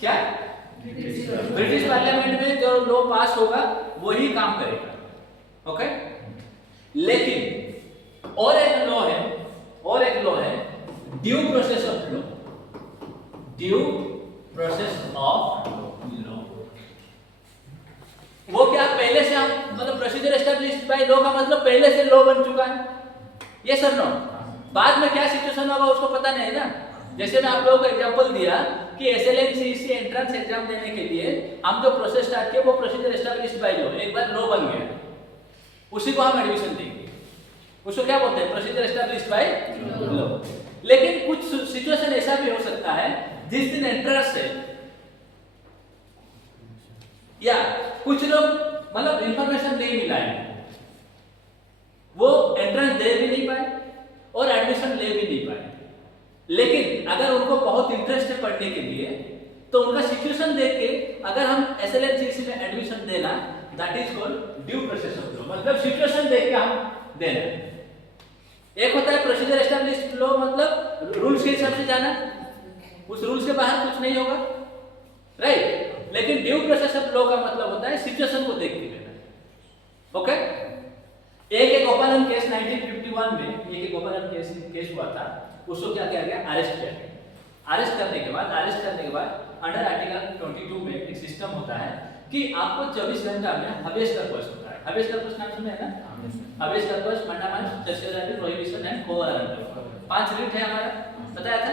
क्या ब्रिटिश पार्लियामेंट में जो लॉ पास होगा वही काम करेगा। ओके, लेकिन और एक लॉ है due process of law. Due process of law वो क्या? पहले से हम मतलब प्रोसीजर एस्टैब्लिश्ड बाय लॉ का मतलब पहले से लॉ बन चुका है। ये सर नो, बाद में क्या सिचुएशन होगा उसको पता नहीं है ना। जैसे मैं आप लोगों को एग्जांपल दिया कि एसएलएनसीसी एंट्रेंस एग्जाम देने के लिए हम जो प्रोसेस स्टार्ट किए वो प्रोसीजर एस्टैब्लिश्ड बाय लॉ, एक बार लॉ बन गया उसी को हम एडमिशन देंगे। उसको क्या बोलते हैं? Procedure established by law. लेकिन कुछ सिचुएशन ऐसा भी हो सकता है जिस दिन एंट्रेंस है या कुछ लोग मतलब इंफॉर्मेशन नहीं मिला है, वो एंट्रेंस दे भी नहीं पाए और एडमिशन ले भी नहीं पाए। लेकिन अगर उनको बहुत इंटरेस्ट है पढ़ने के लिए तो उनका सिचुएशन देख के अगर हम एसएलएनसीसी में एडमिशन देना, that is called due process of law. मतलब सिचुएशन देख के हम देना। एक होता है प्रोसीजर एस्टैब्लिश्ड लॉ, मतलब रूल्स के हिसाब से जाना, उस रूल्स के बाहर कुछ नहीं होगा, राइट? लेकिन ड्यू प्रोसेस ऑफ लॉ का मतलब होता है सिचुएशन को देख के लेना। ओके, एक गोपालन केस 1951 में एक गोपालन केस हुआ था। उसको क्या किया गया? अरेस्ट किया गया। अरेस्ट करने के बाद अंडर आर्टिकल 22 में एक सिस्टम होता है कि आपको 24 घंटा में हबेस कॉर्पस होता है। हबेस कॉर्पस नाम सुने हैं ना? हबेस कॉर्पस, मंडामेंट, सेशनल, प्रोहिबिशन एंड कोअरेंट, 5 रिट है हमारा, बताया था।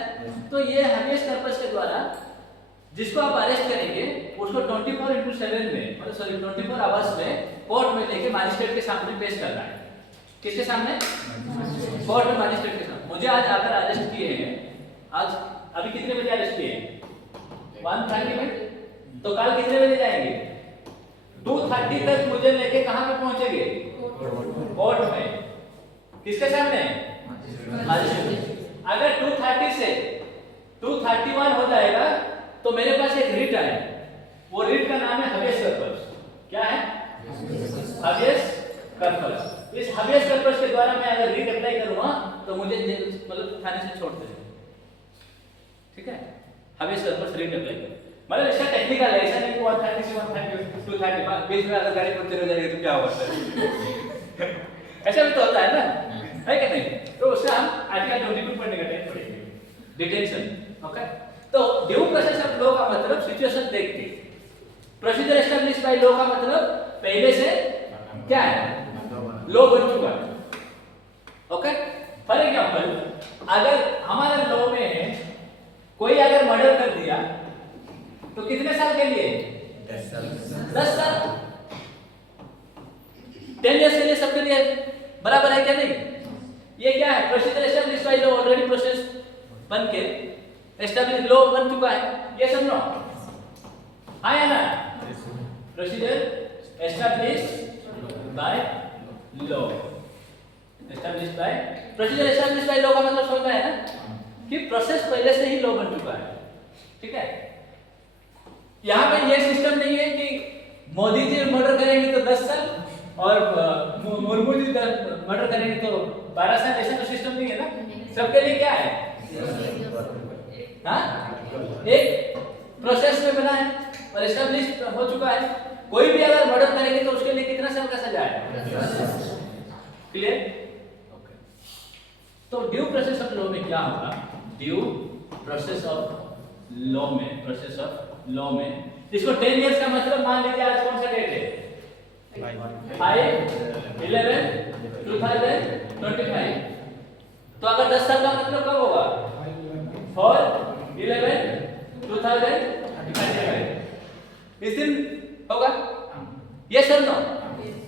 तो ये हबेस कॉर्पस के द्वारा जिसको आप अरेस्ट करेंगे उसको 24/7 में मतलब 24 आवर्स में कोर्ट में लेके मजिस्ट्रेट के सामने पेश करना है। किसके सामने? कोर्ट में मजिस्ट्रेट के सामने। मुझे आज अगर अरेस्ट किए हैं, आज अभी कितने बजे अरेस्ट किए हैं? 1:30 में, तो कल कितने बजे जाएंगे? 2:30 तक मुझे लेके कहां पे पहुंचेंगे? कोर्ट में। किसके सामने? मजिस्ट्रेट। अगर 2:30 से 2:31 हो जाएगा तो मेरे पास एक रिट है, वो रिट का नाम है हबियस कॉर्पस। क्या है? हबियस कॉर्पस। इस हबियस कॉर्पस के द्वारा मैं अगर रिट अप्लाई करूंगा तो मुझे मतलब थाने से छोड़ देंगे। ठीक है, हबियस कॉर्पस रिट अप्लाई करो, मतलब इसका टेक्निकल है, ऐसा नहीं कि 130 से 130 230 बीच में अगर गाड़ी पंचर हो जाएगी तो क्या होगा सर? ऐसा भी तो होता है ना, है कि नहीं? तो उससे हम आर्टिकल 22 पढ़ने का टाइम पढ़ेंगे, डिटेंशन। ओके, तो ड्यू प्रोसेस ऑफ लॉ का मतलब सिचुएशन देख के, प्रोसीजर एस्टैब्लिश बाय लॉ का मतलब पहले से क्या है, लॉ बन चुका है। ओके, फॉर एग्जांपल अगर हमारे लॉ में कोई अगर मर्डर कर दिया तो कितने साल के लिए? 10 साल। 10 इयर्स के लिए सबके लिए बराबर है क्या? नहीं, ये क्या है? Procedure establish by law, already process बन के एस्टैब्लिश लॉ बन चुका है। ये सब नो, हाँ या ना? Procedure establish by law, establish bye procedure establish by law का मतलब समझ में है ना कि प्रोसेस पहले से ही लॉ बन चुका है। ठीक है, यहाँ पे ये सिस्टम नहीं है कि मोदी जी मर्डर करेंगे तो 10 साल और मुर्मू जी मर्डर करेंगे तो 12 साल, ऐसा तो सिस्टम नहीं है ना। सबके लिए क्या है? हाँ, एक प्रोसेस में बना है और एस्टैब्लिश हो चुका है। कोई भी अगर मर्डर करेंगे तो उसके लिए कितना साल का सजा है? क्लियर? ओके, तो ड्यू प्रोसेस ऑफ लॉ में क्या होगा? ड्यू प्रोसेस ऑफ लॉ में, प्रोसेस ऑफ लॉ में इसको 10 इयर्स का मतलब मान लीजिए आज कौन सा डेट है? 5/11/2025। तो अगर 10 साल का मतलब कब होगा? 4/11/2025 इस दिन होगा। ये sir no,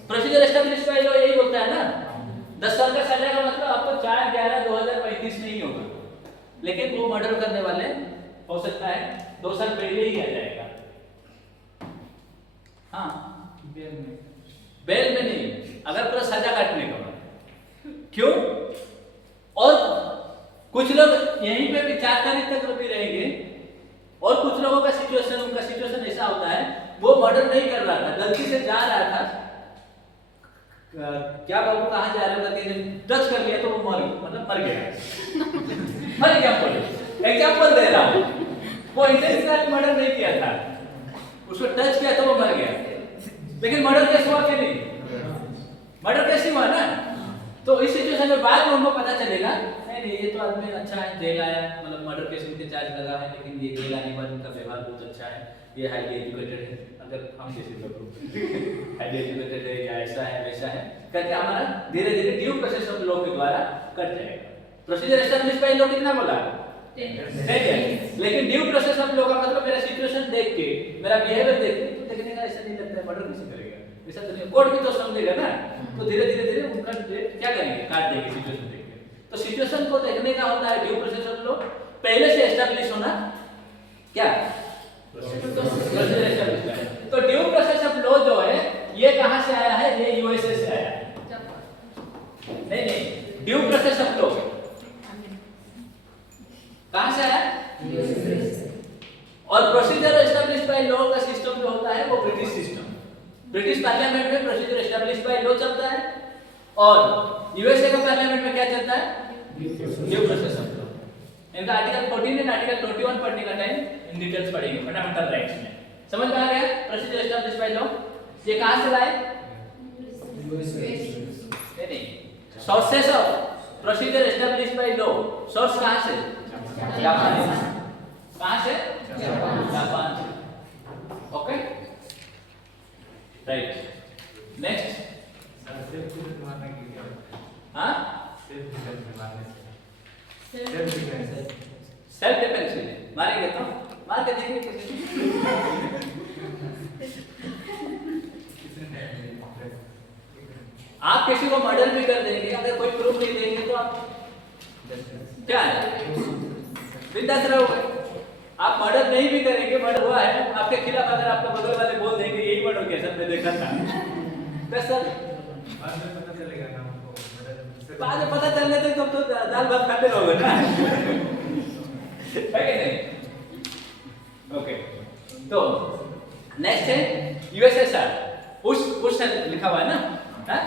procedure establish by law यही बोलता है ना। 10 साल का सजा का मतलब आपको 4/11/2035 नहीं होगा, लेकिन वो मर्डर करने वाले हो सकता है 2 साल पहले ही आ जाएगा। हाँ, बेल में नहीं, अगर पूरा सजा काटने का। क्यों? और कुछ लोग यहीं पे भी 4 तारीख तक भी रहेंगे और कुछ लोगों का सिचुएशन, उनका सिचुएशन ऐसा होता है वो मर्डर नहीं कर रहा था, गलती से जा रहा था, क्या बाबू कहाँ जा रहे हो करके टच कर लिया तो वो मतलब मर गया। फॉर एग्जांपल दे रहा हूँ, वो इंटेंशनली मर्डर नहीं किया था, उसको टच किया तो वो मर गया, लेकिन मर्डर केस हुआ कि नहीं? मर्डर केस हुआ ना। तो इस सिचुएशन में बाद में उनको पता चलेगा नहीं ये तो आदमी अच्छा है, जेल आया, मतलब मर्डर केस में चार्ज लगा है, लेकिन ये जेल आने के बाद उनका व्यवहार बहुत अच्छा है, ये हाईली एजुकेटेड है, अगर हम किसी को हाईली एजुकेटेड है या ऐसा है वैसा है करके हमारा धीरे धीरे ड्यू प्रोसेस ऑफ लॉ के द्वारा कट जाएगा। प्रोसीजर एस्टैब्लिश बाय लॉ कितना बोला? 10 इयर्स। लेकिन ड्यू प्रोसेस ऑफ लॉ का मतलब मेरा सिचुएशन देख के, मेरा बिहेवियर देख के तो देखने का ऐसा नहीं लगता है मर्डर किसी करेगा, ऐसा तो नहीं। कोर्ट भी तो समझेगा ना, तो धीरे धीरे उनका क्या करेंगे, काट देंगे सिचुएशन देख के। तो सिचुएशन को देखने का होता है ड्यू प्रोसेस ऑफ लॉ, पहले से एस्टैब्लिश होना क्या? प्रोसीजर एस्टैब्लिश है। तो ड्यू प्रोसेस ऑफ लॉ जो है ये कहां से आया है? ये यूएसए से आया है। नहीं, ड्यू प्रोसेस ऑफ लॉ कहां से आया? और प्रोसीजर एस्टैब्लिश बाय लॉ का सिस्टम जो होता है वो ब्रिटिश सिस्टम, ब्रिटिश पार्लियामेंट में प्रोसीजर एस्टैब्लिश बाय लॉ चलता है और यूएसए का पार्लियामेंट में क्या चलता है? Due process of law. इनका आर्टिकल 14 एंड आर्टिकल 21 पढ़ने का टाइम इन डिटेल्स पढ़ेंगे फंडामेंटल राइट्स में। समझ में आ गया प्रोसीजर एस्टैब्लिश बाय लॉ? ये कहां से लाए? नहीं, sources of procedure establish by law, source कहां से? जापान। कहां से? जापान से। Okay, right. नेक्स्ट, हाँ, सेल्फ डिफेंस मारेंगे तो मार के देखेंगे किसी। आप किसी को मर्डर भी कर देंगे, अगर कोई प्रूफ नहीं देंगे तो आप क्या है? बिंदास रहोगे। आप मर्डर नहीं भी करेंगे, मर्डर हुआ है आपके खिलाफ, अगर आपको बगल वाले बोल देंगे यही मर्डर किया सर मैं देखा था, बस सर बाद में पता चलेगा ना हमको, बाद में पता चलने तक तुम तो दाल भात खाते रहोगे ना, है कि नहीं? ओके, तो नेक्स्ट है यूएसएसआर। पुश लिखा हुआ है ना, हाँ?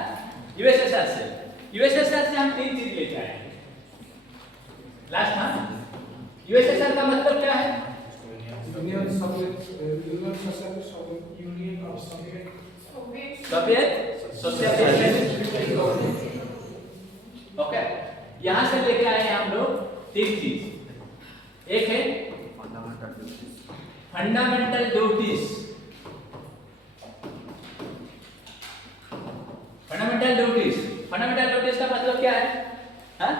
यूएसएसआर से हम 3 चीज लेके आए। लास्ट हाँ, यूएसएसआर का मतलब क्या है? Union of Soviet Soviet. Okay, यहां से लेके आए हैं हम लोग 3 चीज। एक है फंडामेंटल ड्यूटीज। फंडामेंटल ड्यूटीज का मतलब क्या है? हाँ?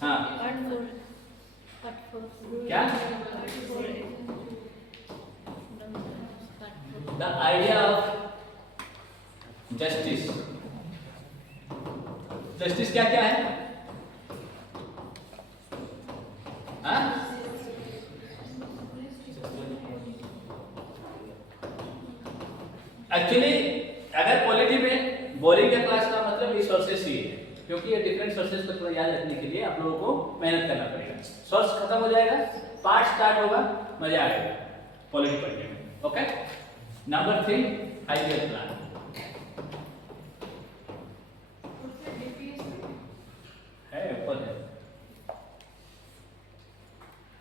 हाँ, क्या? The idea of justice. Justice क्या क्या है? हाँ? एक्चुअली अगर पॉलिटी में बोरिंग का क्लास का मतलब रिसोर्सेस ही है, क्योंकि ये डिफरेंट सोर्सेस को थोड़ा याद रखने के लिए आप लोगों को मेहनत करना पड़ेगा। सोर्स खत्म हो जाएगा, पार्ट स्टार्ट होगा, मजा आएगा पॉलिटी पढ़ने में। ओके, नंबर 3 5-year प्लान है, ऊपर है,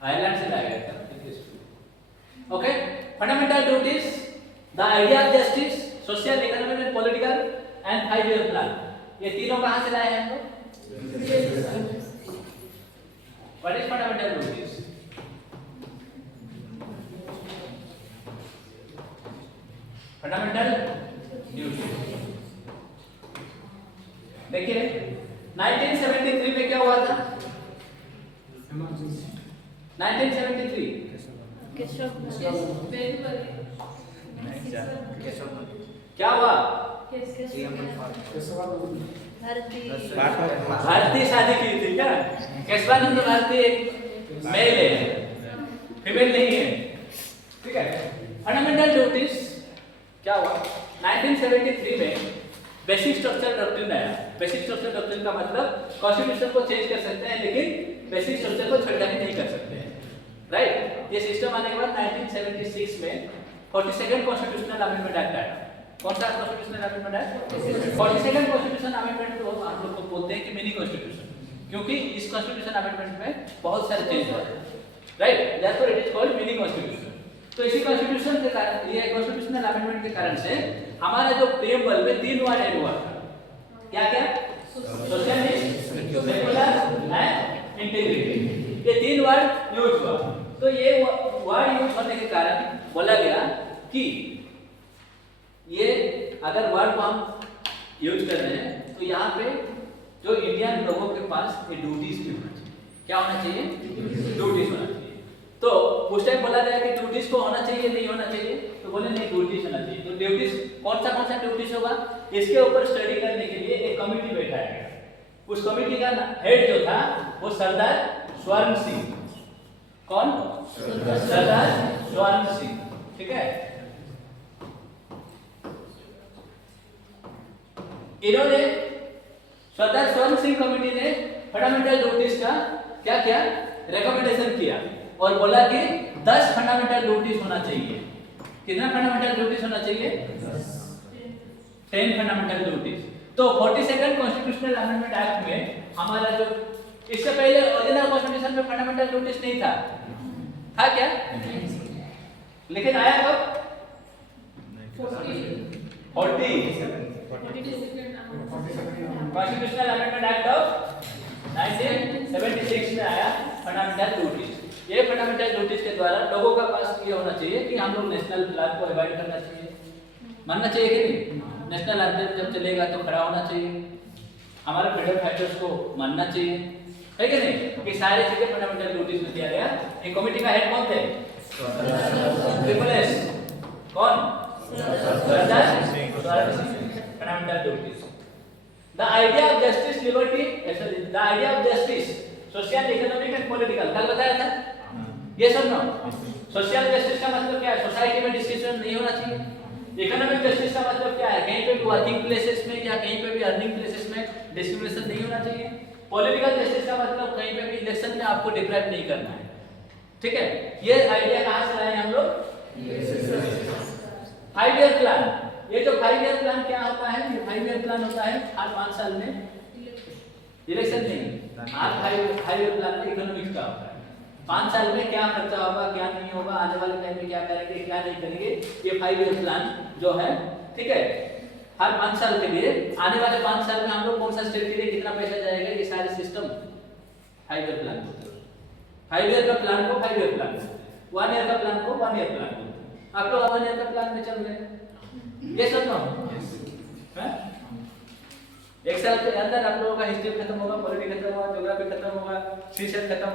आयरलैंड से लाया गया था। Okay, fundamental duties, the idea of justice, social, economic and political and 5-year plan. ये तीनों कहां से लाए हैं हम लोग? What is fundamental duties? Fundamental duty देखिए 1973 में क्या हुआ था? 1973 क्या हुआ? भारती शादी की थी क्या? केशवानंद भारती एक मेल है, फीमेल नहीं है, ठीक है। फंडामेंटल ड्यूटीज क्या हुआ? 1973 में बेसिक स्ट्रक्चर डॉक्ट्रिन आया। बेसिक स्ट्रक्चर डॉक्ट्रिन का मतलब कॉन्स्टिट्यूशन को चेंज कर सकते हैं लेकिन बेसिक स्ट्रक्चर को छेड़खानी नहीं कर सकते हैं, राइट। ये सिस्टम आने के बाद 1976 में 42nd कॉन्स्टिट्यूशनल अमेंडमेंट एक्ट आया। कौन सा कॉन्स्टिट्यूशनल अमेंडमेंट है? 42nd कॉन्स्टिट्यूशन अमेंडमेंट को हम लोग को बोलते हैं कि मिनी कॉन्स्टिट्यूशन, क्योंकि इस कॉन्स्टिट्यूशन अमेंडमेंट में बहुत सारे चेंज हुए, right. That's it is called mini constitution. तो इसी कॉन्स्टिट्यूशन के कारण, ये कॉन्स्टिट्यूशनल अमेंडमेंट के कारण से हमारा जो प्रीएम्बल में 3 वर्ड ऐड हुआ था। क्या क्या? सोशलिस्ट, सेकुलर एंड इंटीग्रिटी, ये 3 वर्ड यूज हुआ। तो ये वर्ड यूज होने के कारण बोला गया कि ये अगर वर्ड को हम यूज कर रहे हैं तो यहाँ पे जो इंडियन लोगों के पास ये ड्यूटीज भी होना चाहिए। क्या होना चाहिए? ड्यूटीज होना चाहिए। तो उस टाइम बोला गया कि ड्यूटीज को होना चाहिए, नहीं होना चाहिए, तो बोले नहीं ड्यूटीज होना चाहिए। तो ड्यूटीज कौन सा ड्यूटीज होगा, इसके ऊपर स्टडी करने के लिए एक कमिटी बैठाया गया। उस कमिटी का हेड जो था वो सरदार स्वर्ण सिंह। कौन? सरदार स्वर्ण सिंह, ठीक है। इन्होंने सरदार स्वर्ण सिंह कमिटी ने फंडामेंटल ड्यूटीज का क्या क्या रिकमेंडेशन किया और बोला कि 10 फंडामेंटल ड्यूटीज होना चाहिए। कितना फंडामेंटल ड्यूटीज होना चाहिए? 10 फंडामेंटल ड्यूटीज। तो 42nd कॉन्स्टिट्यूशनल अमेंडमेंट एक्ट में हमारा जो इससे पहले ओरिजिनल कॉन्स्टिट्यूशन में फंडामेंटल ड्यूटीज नहीं था, था क्या? लेकिन आया कब? कॉन्स्टिट्यूशनल अमेंडमेंट एक्ट ऑफ 1976 में आया फंडामेंटल ड्यूटीज। ये फंडामेंटल ड्यूटीज के द्वारा लोगों का पास ये होना चाहिए कि हम लोग नेशनल फ्लैग को अवॉइड करना चाहिए, मानना चाहिए कि नहीं? नेशनल एंथम जब चलेगा तो खड़ा होना चाहिए, हमारे फ्रीडम फाइटर्स को मानना चाहिए, है कि नहीं? ये सारी चीजें फंडामेंटल ड्यूटीज में दिया गया। ये कमेटी का हेड कौन थे? Triple S. कौन? सरदार स्वर्ण Singh. Fundamental duties, the idea of justice, liberty, the idea of justice, social, economic and political, कल बताया था। ये सब नो। सोशल जस्टिस का मतलब क्या है? सोसाइटी में डिस्क्रिमिनेशन नहीं होना चाहिए। इकोनॉमिक जस्टिस का मतलब क्या है? कहीं पे भी वर्किंग प्लेसेस में या कहीं पे भी अर्निंग प्लेसेस में डिस्क्रिमिनेशन नहीं होना चाहिए। पॉलिटिकल जस्टिस का मतलब कहीं पे भी इलेक्शन में आपको डिप्राइव नहीं करना है, ठीक है। ये आइडिया कहाँ से लाए हम लोग? 5 ईयर प्लान। ये जो 5 ईयर प्लान क्या होता है? ये 5 ईयर प्लान होता है हर 5 साल में इलेक्शन नहीं, हर 5 ईयर प्लान में इकोनॉमिक्स का होता है। 5 साल में क्या खर्चा होगा, क्या नहीं होगा, आने वाले टाइम में क्या करेंगे, क्या नहीं करेंगे, ये 5 ईयर प्लान जो है, ठीक है। हर 5 साल के लिए, आने वाले 5 साल में हम लोग कौन सा स्टेट के लिए कितना पैसा जाएगा, ये सारे सिस्टम 5 ईयर प्लान होता है। 5 ईयर का प्लान को 5 ईयर प्लान, 1 ईयर का प्लान को 1 ईयर प्लान। आप लोग 1 ईयर का प्लान में चल रहे हैं, ये सब ना है। एक साल के अंदर आप लोगों का हिस्ट्री खत्म होगा, पॉलिटी खत्म होगा, ज्योग्राफी खत्म होगा, सीसेट खत्म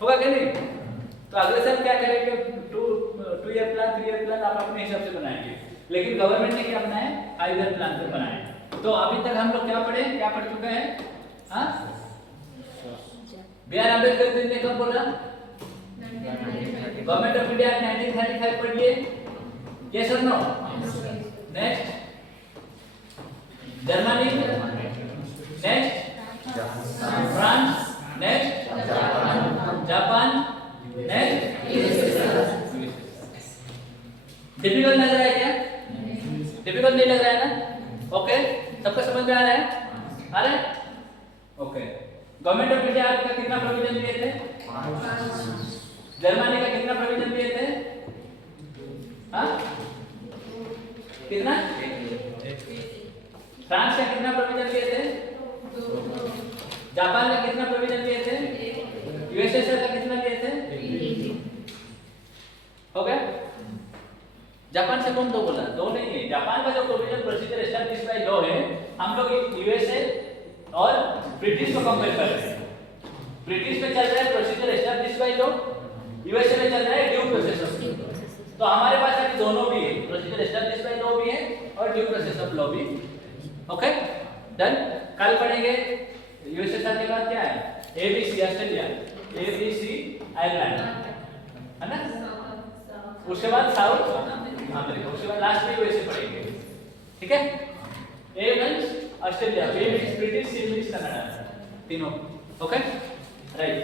होगा कि नहीं? तो अगले साल क्या करेंगे? 2 ईयर प्लान, 3 ईयर प्लान आप अपने हिसाब से बनाएंगे, लेकिन गवर्नमेंट ने क्या बनाया? 5 ईयर प्लान पे बनाया। तो अभी तक हम लोग क्या पढ़ चुके हैं? हाँ, बी आर अम्बेडकर जी ने कब बोला? गवर्नमेंट ऑफ इंडिया 1935 पढ़िए, यस और no? Next Germany, next France, next Japan, next difficult लग रहा है क्या? डिफिकल्ट नहीं लग रहा है ना? ओके, सबको समझ में आ रहा है? आ रहा है? ओके। गवर्नमेंट ऑफ इंडिया का कितना प्रोविजन दिए थे? जर्मनी का कितना प्रोविजन दिए थे? हाँ, कितना? फ्रांस का कितना प्रोविजन दिए थे? जापान का कितना प्रोविजन दिए थे? यूएसएसआर का कितना दिए थे? हो गया? जापान से कौन दो बोला? दो नहीं है। जापान का जो provision procedure established by law है, हम लोग यूएसए और ब्रिटिश को कंपेयर कर रहे हैं। ब्रिटिश में चल रहा है procedure established by law, USA में चल रहा है ड्यू प्रोसेस ऑफ लॉ। तो हमारे पास अभी दोनों भी है, प्रोसीजर एस्टैब्लिश्ड बाय लॉ भी है और ड्यू प्रोसेस ऑफ लॉ भी। Okay, done. कल पढ़ेंगे यूएसएसआर के बाद क्या है? एबीसी ऑस्ट्रेलिया, एबीसी आयरलैंड, है ना? उसके बाद साउथ अमेरिका, उसके बाद लास्ट में यूएसए पढ़ेंगे, ठीक है। A means Australia, B means British, C means Canada, तीनों। Okay, right.